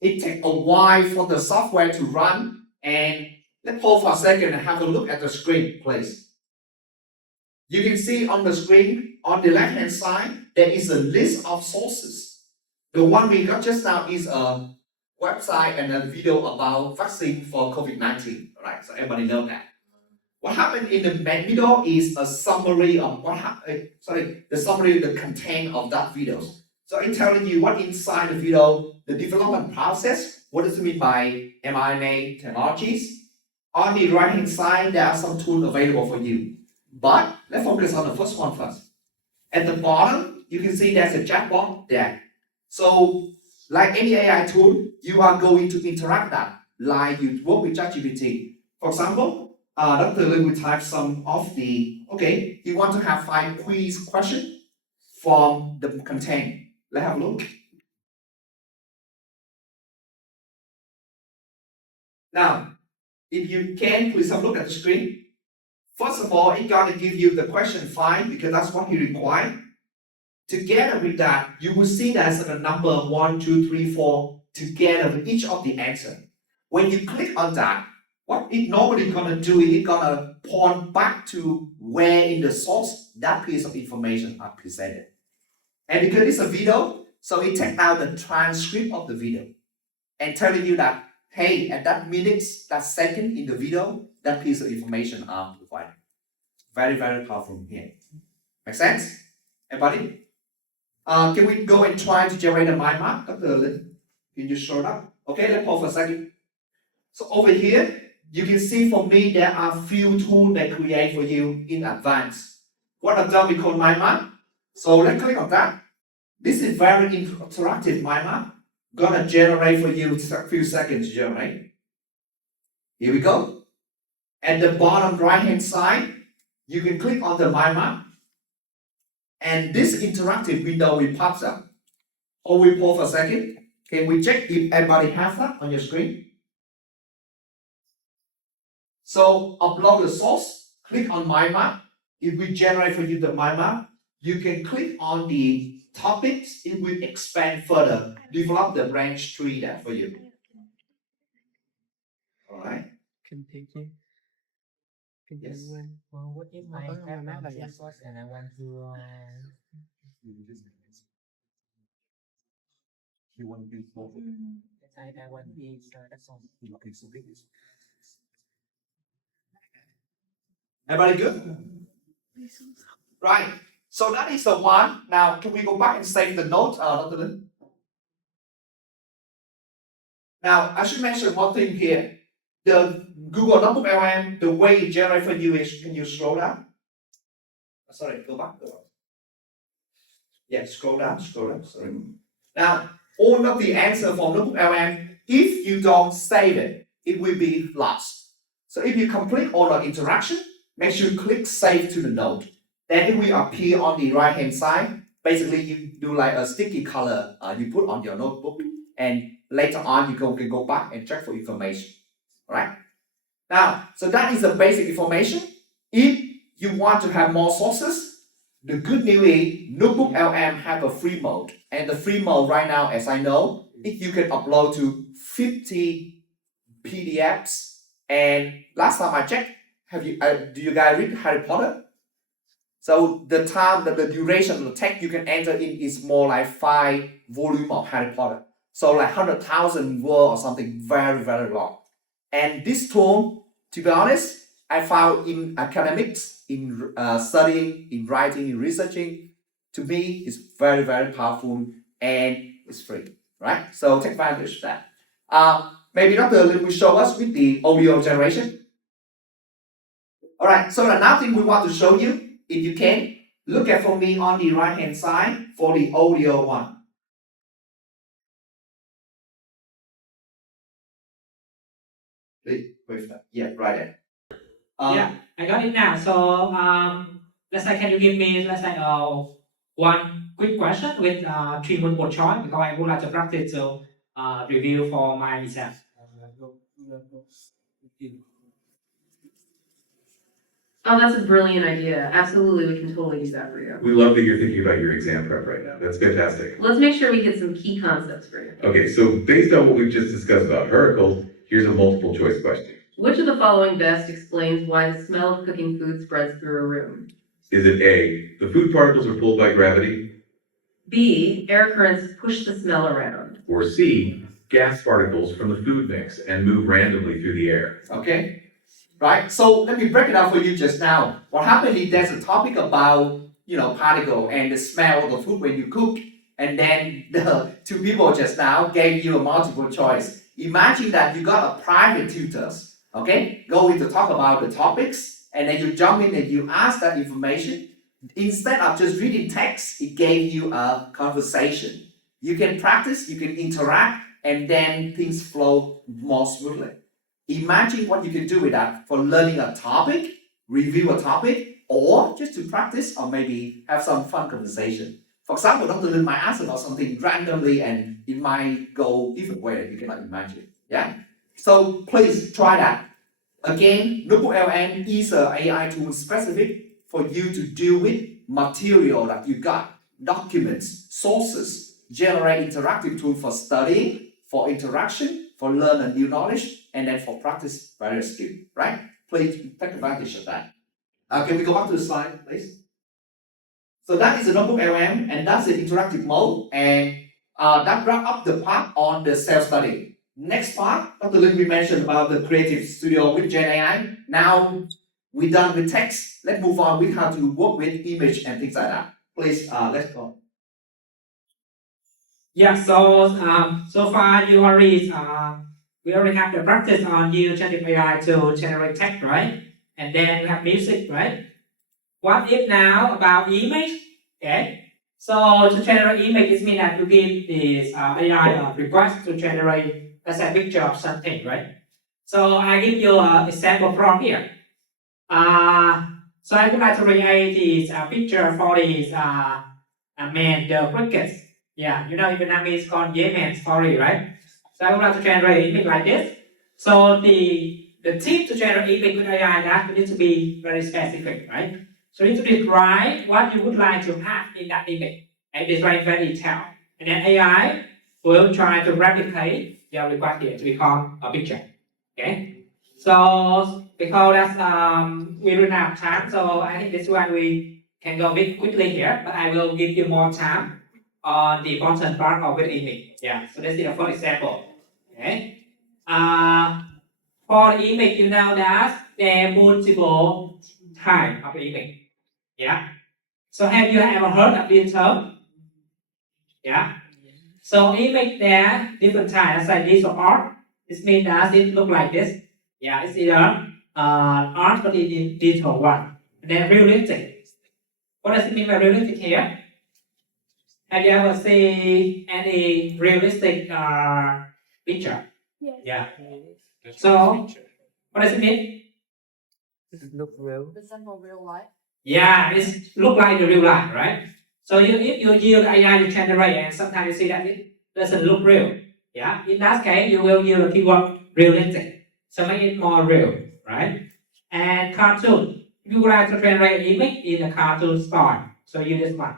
it takes a while for the software to run, and let's pause for a second and have a look at the screen, please. You can see on the screen, on the left hand side, there is a list of sources. The one we got just now is a website and a video about vaccine for COVID-19. Alright, so everybody know that. What happened in the middle is a summary of what happened. The summary of the content of that video. So it's telling you what inside the video, the development process. What does it mean by mRNA technologies? On the right hand side, there are some tools available for you. But let's focus on the first one first. At the bottom, you can see there's a chatbot there. So, like any AI tool, you are going to interact that like you work with ChatGPT. For example, Dr. Lin will type some of the, okay, you want to have 5 quiz questions from the content. Let's have a look. Now, if you can, please have a look at the screen. First of all, it's going to give you the question 5 because that's what you require. Together with that, you will see there's a number 1, 2, 3, 4 together with each of the answer. When you click on that, what it normally gonna do is it's gonna point back to where in the source that piece of information are presented. And because it's a video, so it takes out the transcript of the video and telling you that, hey, at that minute, that second in the video, that piece of information are provided. Very, very powerful here. Make sense? Everybody? Can we go and try to generate a mind map? Dr. Lin, can you show it up? Okay, let's pause for a second. So over here, you can see for me there are few tools that create for you in advance. What I've done, we call mind map. So let's click on that. This is very interactive mind map. gonna generate for you a few seconds to generate. Here we go. At the bottom right hand side, you can click on the mind map, and this interactive window will pop up. Hold we pause for a second. Can we check if everybody has that on your screen? So upload the source, click on mind map. It will generate for you the mind map. You can click on the topics, it will expand further, develop the branch tree there for you. Alright. Yes. Well, what if I have a source and I want to I want these that's all. Everybody good? Right. So that is the one. Now, can we go back and save the note, Dr. Lin? Now, I should mention one thing here. The Google Notebook LM, the way it generates for you is, can you scroll down? Sorry, go back. Yeah, scroll down, sorry. Now, all of the answer from Notebook LM, if you don't save it, it will be lost. So if you complete all the interaction, make sure you click save to the note. Then it will appear on the right hand side. Basically, you do like a sticky color you put on your notebook, and later on you can go back and check for information. Alright? Now, so that is the basic information. If you want to have more sources, the good news is Notebook LM have a free mode. And the free mode right now, as I know, you can upload to 50 PDFs. And last time I checked, do you guys read Harry Potter? So the time, the duration of the text you can enter in is more like 5 volumes of Harry Potter. So like 100,000 words or something, very, very long. And this tool, to be honest, I found in academics, in studying, in writing, in researching, to me, it's very, very powerful and it's free, right? So take advantage of that. Maybe Dr. Lin will show us with the audio generation. All right, so another thing we want to show you, if you can, look at for me on the right hand side for the audio one. Wait for that. Yeah, right there. Yeah, I got it now. So let's say, can you give me one quick question with 3 multiple choice, because I would like to practice to review for my exam. Oh, that's a brilliant idea. Absolutely, we can totally use that for you. We love that you're thinking about your exam prep right now. That's fantastic. Let's make sure we get some key concepts for you. Okay, so based on what we've just discussed about heracles, here's a multiple choice question. Which of the following best explains why the smell of cooking food spreads through a room? Is it A, the food particles are pulled by gravity? B, air currents push the smell around? Or C, gas particles from the food mix and move randomly through the air? Okay. Right, so let me break it down for you just now. What happened is there's a topic about, particle and the smell of the food when you cook. And then the 2 people just now gave you a multiple choice. Imagine that you got a private tutors, okay? Going to talk about the topics, and then you jump in and you ask that information. Instead of just reading text, it gave you a conversation. You can practice, you can interact, and then things flow more smoothly. Imagine what you can do with that for learning a topic, review a topic, or just to practice, or maybe have some fun conversation. For example, Dr. Lin might ask about something randomly and it might go different way you cannot imagine. Yeah? So please try that. Again, Notebook LM is an AI tool specific for you to deal with material that you got, documents, sources, generate interactive tool for studying, for interaction, for learn a new knowledge, and then for practice various skills, right? Please take advantage of that. Can we go back to the slide, please? So that is the Notebook LM, and that's the interactive mode, and that wrap up the part on the self-study. Next part, Dr. Lin, we mentioned about the Creative Studio with Gen AI. Now we're done with text. Let's move on with how to work with image and things like that. Please, let's go. Yeah, so far we already have the practice on use generative AI to generate text, right? And then we have music, right? What if now about image? Okay. So to generate image, it means that you give this AI a request to generate, let's say, a picture of something, right? So I give you an example from here. So I would like to create this picture for this man, the crickets. Yeah, you know in Vietnamese it's called Yemen story, right? So I would like to generate image like this. So the tip to generate image with AI that you need to be very specific, right? So you need to describe what you would like to have in that image and describe very detailed. And then AI will try to replicate your request here to become a picture. Okay. So because that's we run out of time, so I think this one we can go a bit quickly here, but I will give you more time on the bottom part of the image. Yeah. So this is the first example. Okay. For the image, you know that there are multiple types of image. Yeah. So have you ever heard of this term? Yeah. So image there are different types, like this of art. This means that it look like this. Yeah, it's either art but in digital one. And then realistic. What does it mean by realistic here? Have you ever seen any realistic picture? Yes. Yeah. So what does it mean? Resemble real life. Yeah, it look like the real life, right? So if you use AI to generate and sometimes you see that it doesn't look real. Yeah, in that case you will use the keyword realistic. So make it more real, right? And cartoon. You would like to generate an image in a cartoon style. So use this one,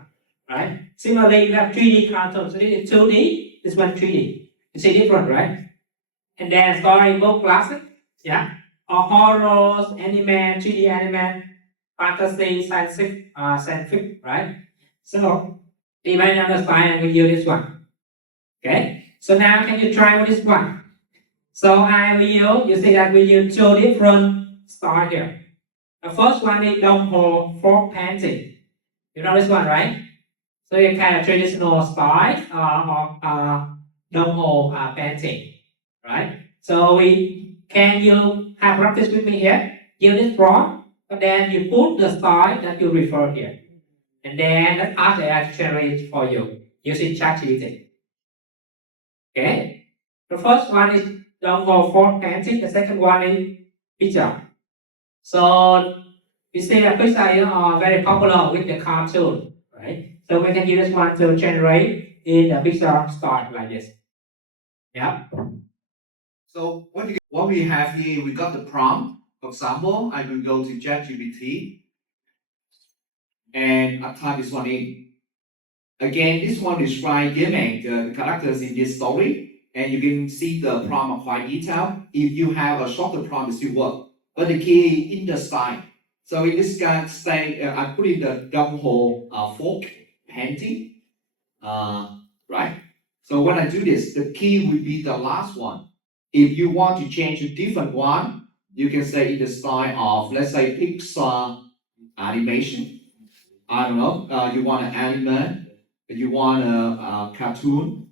right? Similarly, you have 3D cartoon. So this is 2D, this one 3D. You see different, right? And then storybook classic, yeah. Or horrors, anime, 3D anime, fantasy, scientific, right? So depending on the style, we use this one. Okay. So now can you try with this one? So I will you see that we use two different styles here. The first one is đồng folk painting. You know this one, right? So it's kind of traditional style of đồng painting, right? So can you have practice with me here? Use this prompt, but then you put the style that you refer here. And then let's ask the AI to generate it for you using ChatGPT. Okay? The first one is đồng folk painting, the second one is picture. So you see that picture are very popular with the cartoon, right? So we can use this one to generate in the picture style like this. Yeah. So what we have here, we got the prompt. For example, I will go to ChatGPT and I type this one in. Again, this one describes the characters in this story, and you can see the prompt are quite detailed. If you have a shorter prompt, it still work. But the key is in the style. So in this case, I put in the đồng folk painting, right? So when I do this, the key will be the last one. If you want to change a different one, you can say in the style of, let's say, Pixar animation. I don't know, you want an anime, you want a cartoon,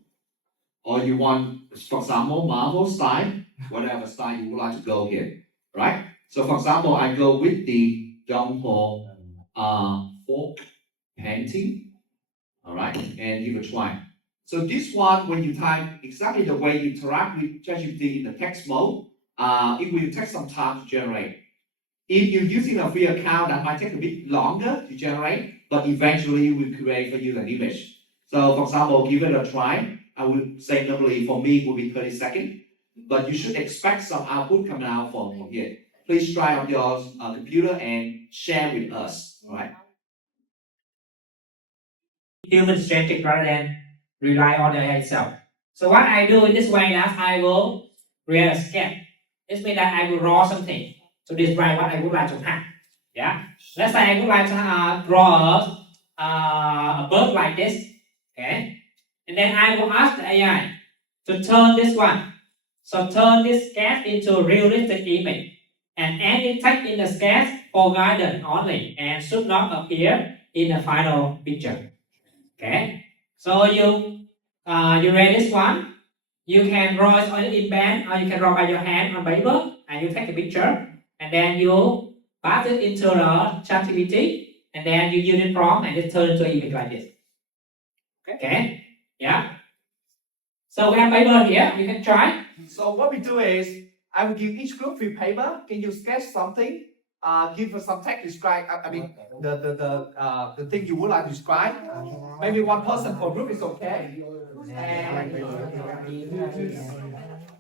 or you want, for example, Marvel style, whatever style you would like to go here, right? So for example, I go with the đồng folk painting, all right, and give a try. So this one, when you type exactly the way you interact with ChatGPT in the text mode, it will take some time to generate. If you're using a free account, that might take a bit longer to generate, but eventually it will create for you an image. So for example, give it a try. I would say normally for me it will be 30 seconds, but you should expect some output coming out from here. Please try on your computer and share with us, all right? Human-centric rather than rely on the AI itself. So what I do in this way is I will create a sketch. This means that I will draw something to describe what I would like to have. Yeah. Let's say I would like to draw a bird like this. Okay. And then I will ask the AI to turn this one. So turn this sketch into a realistic image. And any text in the sketch for guidance only and should not appear in the final picture. Okay, so you read this one. You can draw it in pen, or you can draw by your hand on paper, and you take a picture, and then you pass it into the ChatGPT, and then you use it prompt and it turns into an image like this. Okay. Yeah. So we have paper here. You can try. So what we do is, I will give each group few paper. Can you sketch something? Give us some text describe. I mean, the thing you would like to describe. Maybe one person per group is okay. And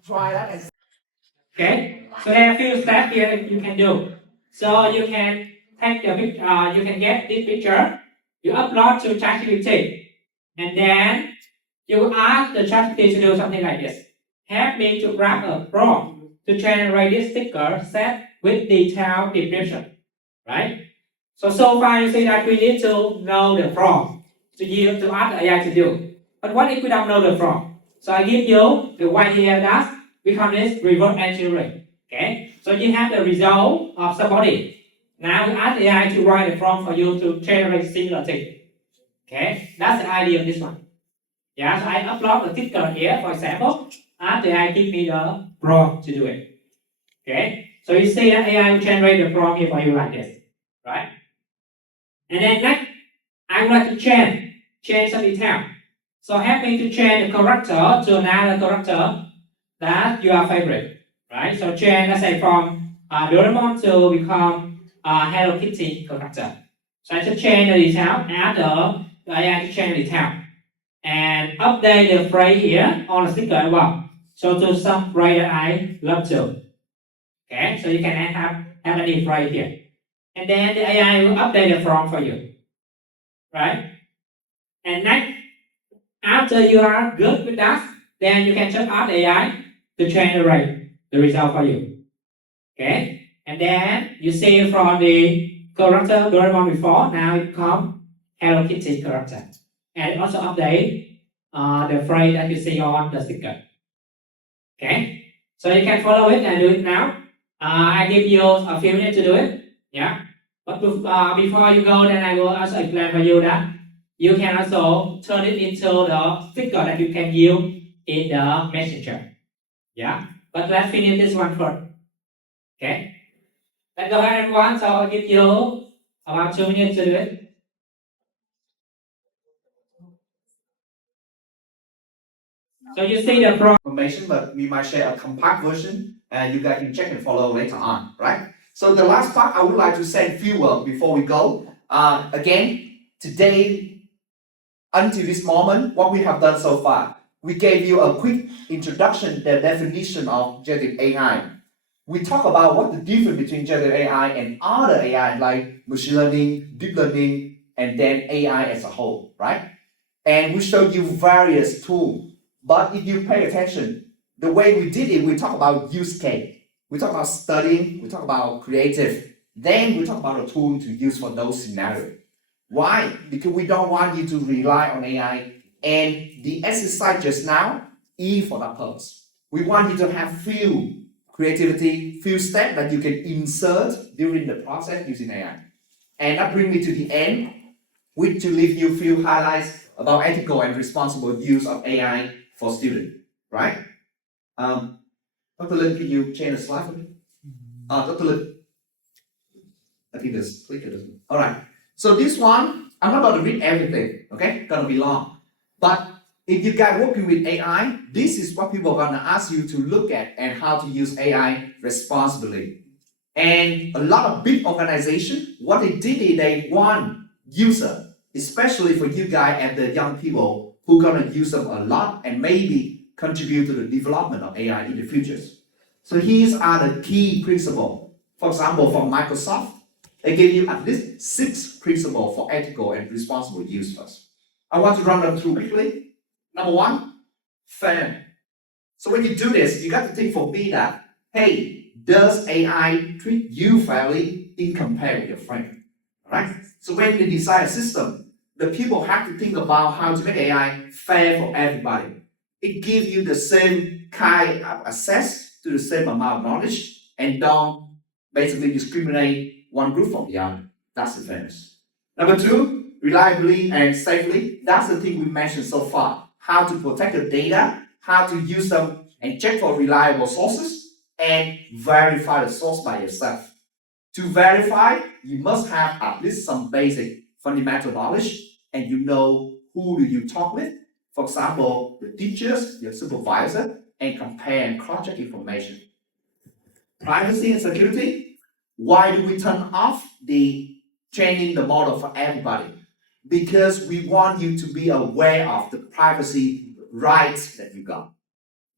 try that. And Okay. So there are a few steps here you can do. So you can take the picture. You can get this picture. You upload to ChatGPT, and then you ask the ChatGPT to do something like this. Help me to grab a prompt to generate this sticker set with detailed description. Right? So far you see that we need to know the prompt to ask the AI to do. But what if we don't know the prompt? So I give you the one here that we call this reverse engineering. Okay? So you have the result of somebody. Now you ask the AI to write the prompt for you to generate similar thing. Okay? That's the idea of this one. Yeah, so I upload the sticker here, for example. Ask the AI give me the prompt to do it. Okay? So you see that AI will generate the prompt here for you like this. Right? And then next, I would like to change some detail. So help me to change the character to another character that your favorite, right? So change, let's say from Doraemon to become Hello Kitty character. So I just change the detail, add the AI to change the detail, and update the phrase here on the sticker as well. So to some phrase that I love to. Okay, so you can have any phrase here. And then the AI will update the prompt for you. Right? And next, after you are good with that, then you can just ask the AI to generate the result for you. Okay? And then you see from the character Doraemon before, now it becomes Hello Kitty character. And it also update the phrase that you see on the sticker. Okay? So you can follow it and do it now. I give you a few minutes to do it. Yeah? But before you go, then I will also explain for you that you can also turn it into the sticker that you can use in the messenger. Yeah, but let's finish this one first. Okay, let's go ahead everyone. So I'll give you about 2 minutes to do it. So you see the information, but we might share a compact version, and you guys can check and follow later on, right? So the last part, I would like to say a few words before we go. Again, today, until this moment, what we have done so far, we gave you a quick introduction, the definition of generative AI. We talk about what the difference between generative AI and other AI like machine learning, deep learning, and then AI as a whole, right? And we showed you various tools. But if you pay attention, the way we did it, we talk about use case. We talk about studying, we talk about creative. Then we talk about a tool to use for those scenarios. Why? Because we don't want you to rely on AI. And the exercise just now is for that purpose. We want you to have few creativity, few steps that you can insert during the process using AI. And that brings me to the end, which to leave you few highlights about ethical and responsible use of AI for students, right? Dr. Lin, can you change the slide for me? Dr. Lin, I think this clicker doesn't. All right. So this one, I'm not going to read everything, okay? Gonna be long. But if you guys working with AI, this is what people are gonna ask you to look at and how to use AI responsibly. And a lot of big organizations, what they did is they want user, especially for you guys and the young people who are gonna use them a lot and maybe contribute to the development of AI in the future. So here are the key principles. For example, from Microsoft, they give you at least 6 principles for ethical and responsible use first. I want to run them through quickly. Number 1, fair. So when you do this, you got to think for me that, hey, does AI treat you fairly in compared with your friend? Alright? So when you design a system, the people have to think about how to make AI fair for everybody. It gives you the same kind of access to the same amount of knowledge and don't basically discriminate one group from the other. That's the fairness. Number 2, reliably and safely. That's the thing we mentioned so far. How to protect the data, how to use them and check for reliable sources, and verify the source by yourself. To verify, you must have at least some basic fundamental knowledge and you know who do you talk with? For example, the teachers, your supervisor, and compare and cross-check information. Privacy and security. Why do we turn off the training the model for everybody? Because we want you to be aware of the privacy rights that you got.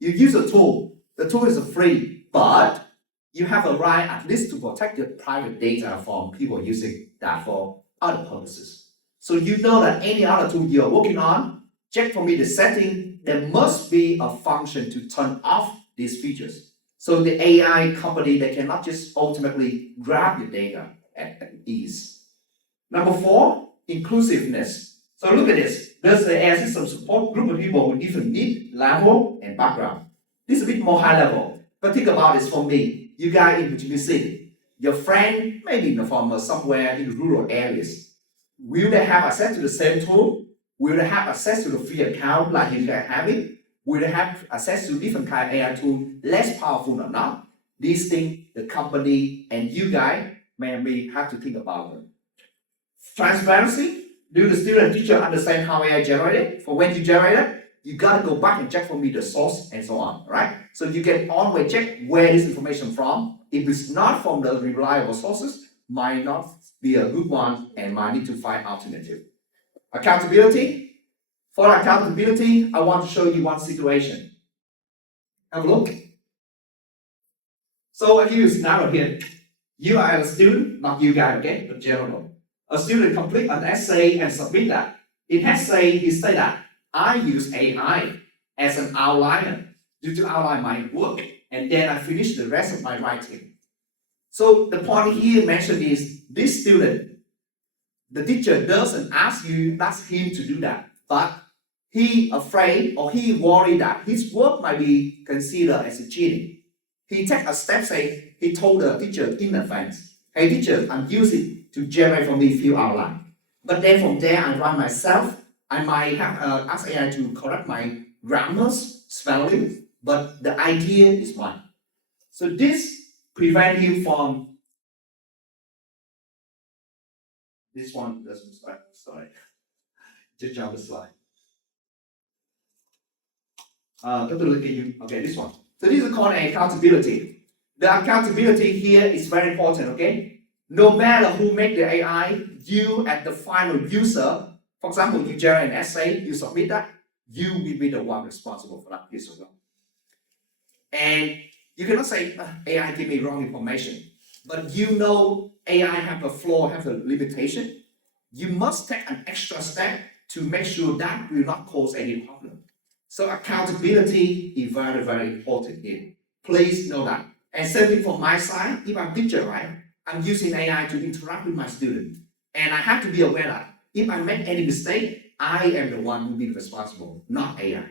You use a tool. The tool is free, but you have a right at least to protect your private data from people using that for other purposes. So you know that any other tool you're working on, check for me the setting. There must be a function to turn off these features. So the AI company, they cannot just ultimately grab your data at ease. Number 4, inclusiveness. So look at this. Does the AI system support group of people with different need, level, and background? This is a bit more high level, but think about this for me. You guys in the city, your friend maybe from somewhere in rural areas. Will they have access to the same tool? Will they have access to the free account like you guys have it? Will they have access to different kind of AI tool, less powerful or not? These things the company and you guys may have to think about them. Transparency. Do the student and teacher understand how AI generated? For when you generate it, you gotta go back and check for me the source and so on, right? So you can always check where this information from. If it's not from the reliable sources, might not be a good one and might need to find alternative. Accountability. For accountability, I want to show you one situation. Have a look. So I give you a scenario here. You are a student, not you guys, okay, but general. A student complete an essay and submit that. In essay, he say that I use AI as an outliner to outline my work, and then I finish the rest of my writing. So the point here mentioned is this student, the teacher doesn't ask him to do that, but he afraid or he worried that his work might be considered as a cheating. He take a step, say he told the teacher in advance, hey teacher, I'm using to generate for me few outline. But then from there I write myself. I might have ask AI to correct my grammars, spelling, but the idea is mine. So this prevent him from this one doesn't start. Sorry. Just jump the slide. Okay, this one. So this is called accountability. The accountability here is very important, okay? No matter who make the AI, you as the final user, for example, you generate an essay, you submit that, you will be the one responsible for that piece of work. And you cannot say, AI give me wrong information, but you know AI have a flaw, have a limitation. You must take an extra step to make sure that will not cause any problem. So accountability is very, very important here. Please know that. And same thing from my side, if I'm teacher, right? I'm using AI to interact with my student. And I have to be aware that if I make any mistake, I am the one who will be responsible, not AI,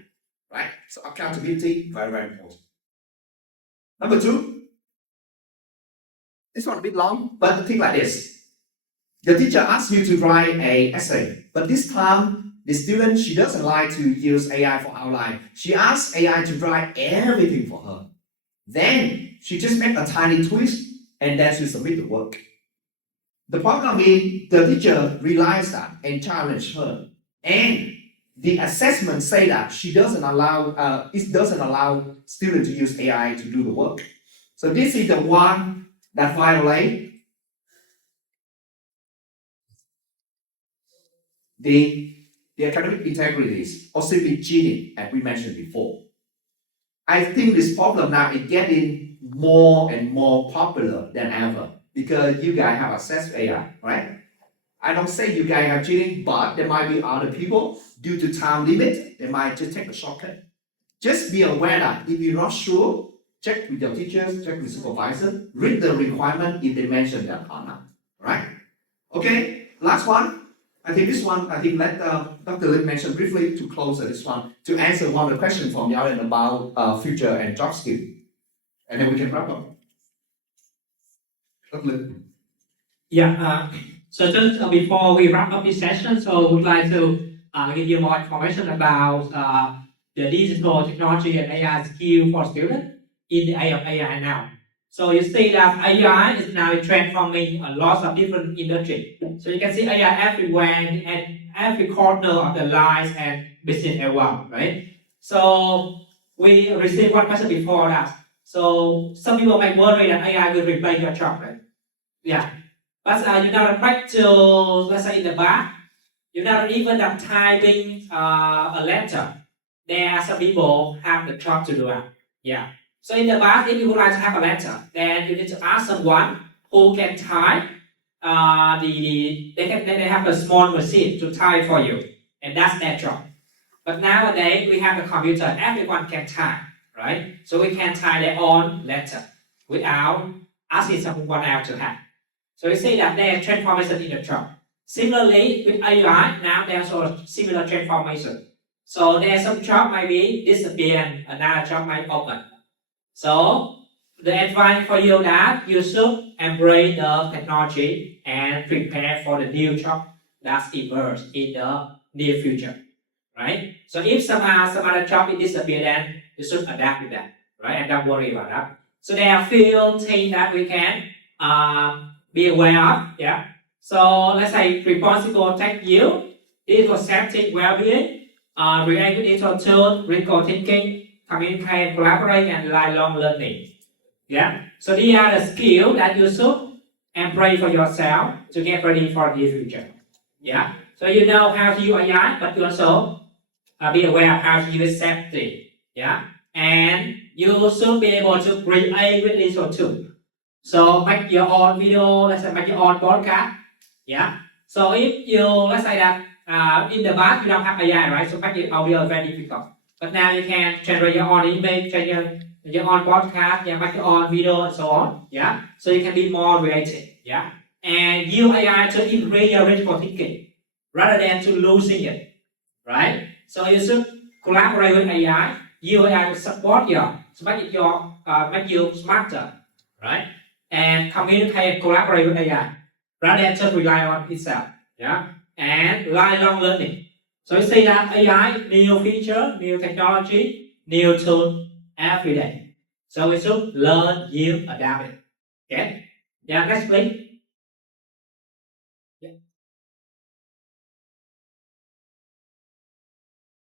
right? So accountability, very, very important. Number 2, this one a bit long, but think like this. The teacher asks you to write an essay, but this time, the student, she doesn't like to use AI for outline. She asks AI to write everything for her. Then, she just make a tiny twist, and then she submit the work. The problem is the teacher realized that and challenged her. And the assessment say that it doesn't allow students to use AI to do the work. So this is the one that violates the academic integrities or simply cheating, as we mentioned before. I think this problem now is getting more and more popular than ever because you guys have access to AI, right? I don't say you guys are cheating, but there might be other people, due to time limit, they might just take a shortcut. Just be aware that if you're not sure, check with your teachers, check with supervisor, read the requirement if they mention that or not, right? Okay, last one. I think let Dr. Lin mention briefly to close this one, to answer one of the questions from the audience about future and job skill. And then we can wrap up. Dr. Lin. Yeah, so just before we wrap up this session, so I would like to give you more information about the digital technology and AI skill for students in the age of AI now. So you see that AI is now transforming a lot of different industries. So you can see AI everywhere and every corner of the lives and business as well, right? So we received one question before that. So some people might worry that AI will replace your job, right? Yeah. But you never practice, let's say in the bar, you never even done typing a letter. There are some people have the job to do it. Yeah. So in the past, if you would like to have a letter, then you need to ask someone who can type. They have a small machine to type for you, and that's their job. But nowadays we have the computer. Everyone can type, right? So we can type their own letter without asking someone else to have. So you see that there is transformation in the job. Similarly, with AI, now there's also similar transformation. So there's some job might be disappear and another job might open. So the advice for you that you should embrace the technology and prepare for the new job that's emerge in the near future, right? So if somehow some other job is disappear, then you should adapt with that, right? And don't worry about that. So there are few things that we can be aware of, yeah. So let's say responsible tech yield, digital safety, well-being, react with digital tools, critical thinking, communicate, collaborate, and lifelong learning. Yeah. So these are the skills that you should embrace for yourself to get ready for the future. Yeah. So you know how to use AI, but you also be aware of how to use safety. Yeah. And you should be able to create with digital tools. So make your own video, let's say make your own podcast. Yeah. So if you, let's say that in the past you don't have AI, right? So make your audio very difficult. But now you can generate your own image, generate your own podcast, yeah, make your own video and so on. Yeah. So you can be more creative. Yeah. And use AI to increase your critical thinking rather than to losing it. Right? So you should collaborate with AI, use AI to support you, to make you smarter. Right? And communicate and collaborate with AI rather than just rely on itself. Yeah. And lifelong learning. So you see that AI, new feature, new technology, new tool every day. So we should learn, use, adapt it. Okay? Yeah, next please. Yeah.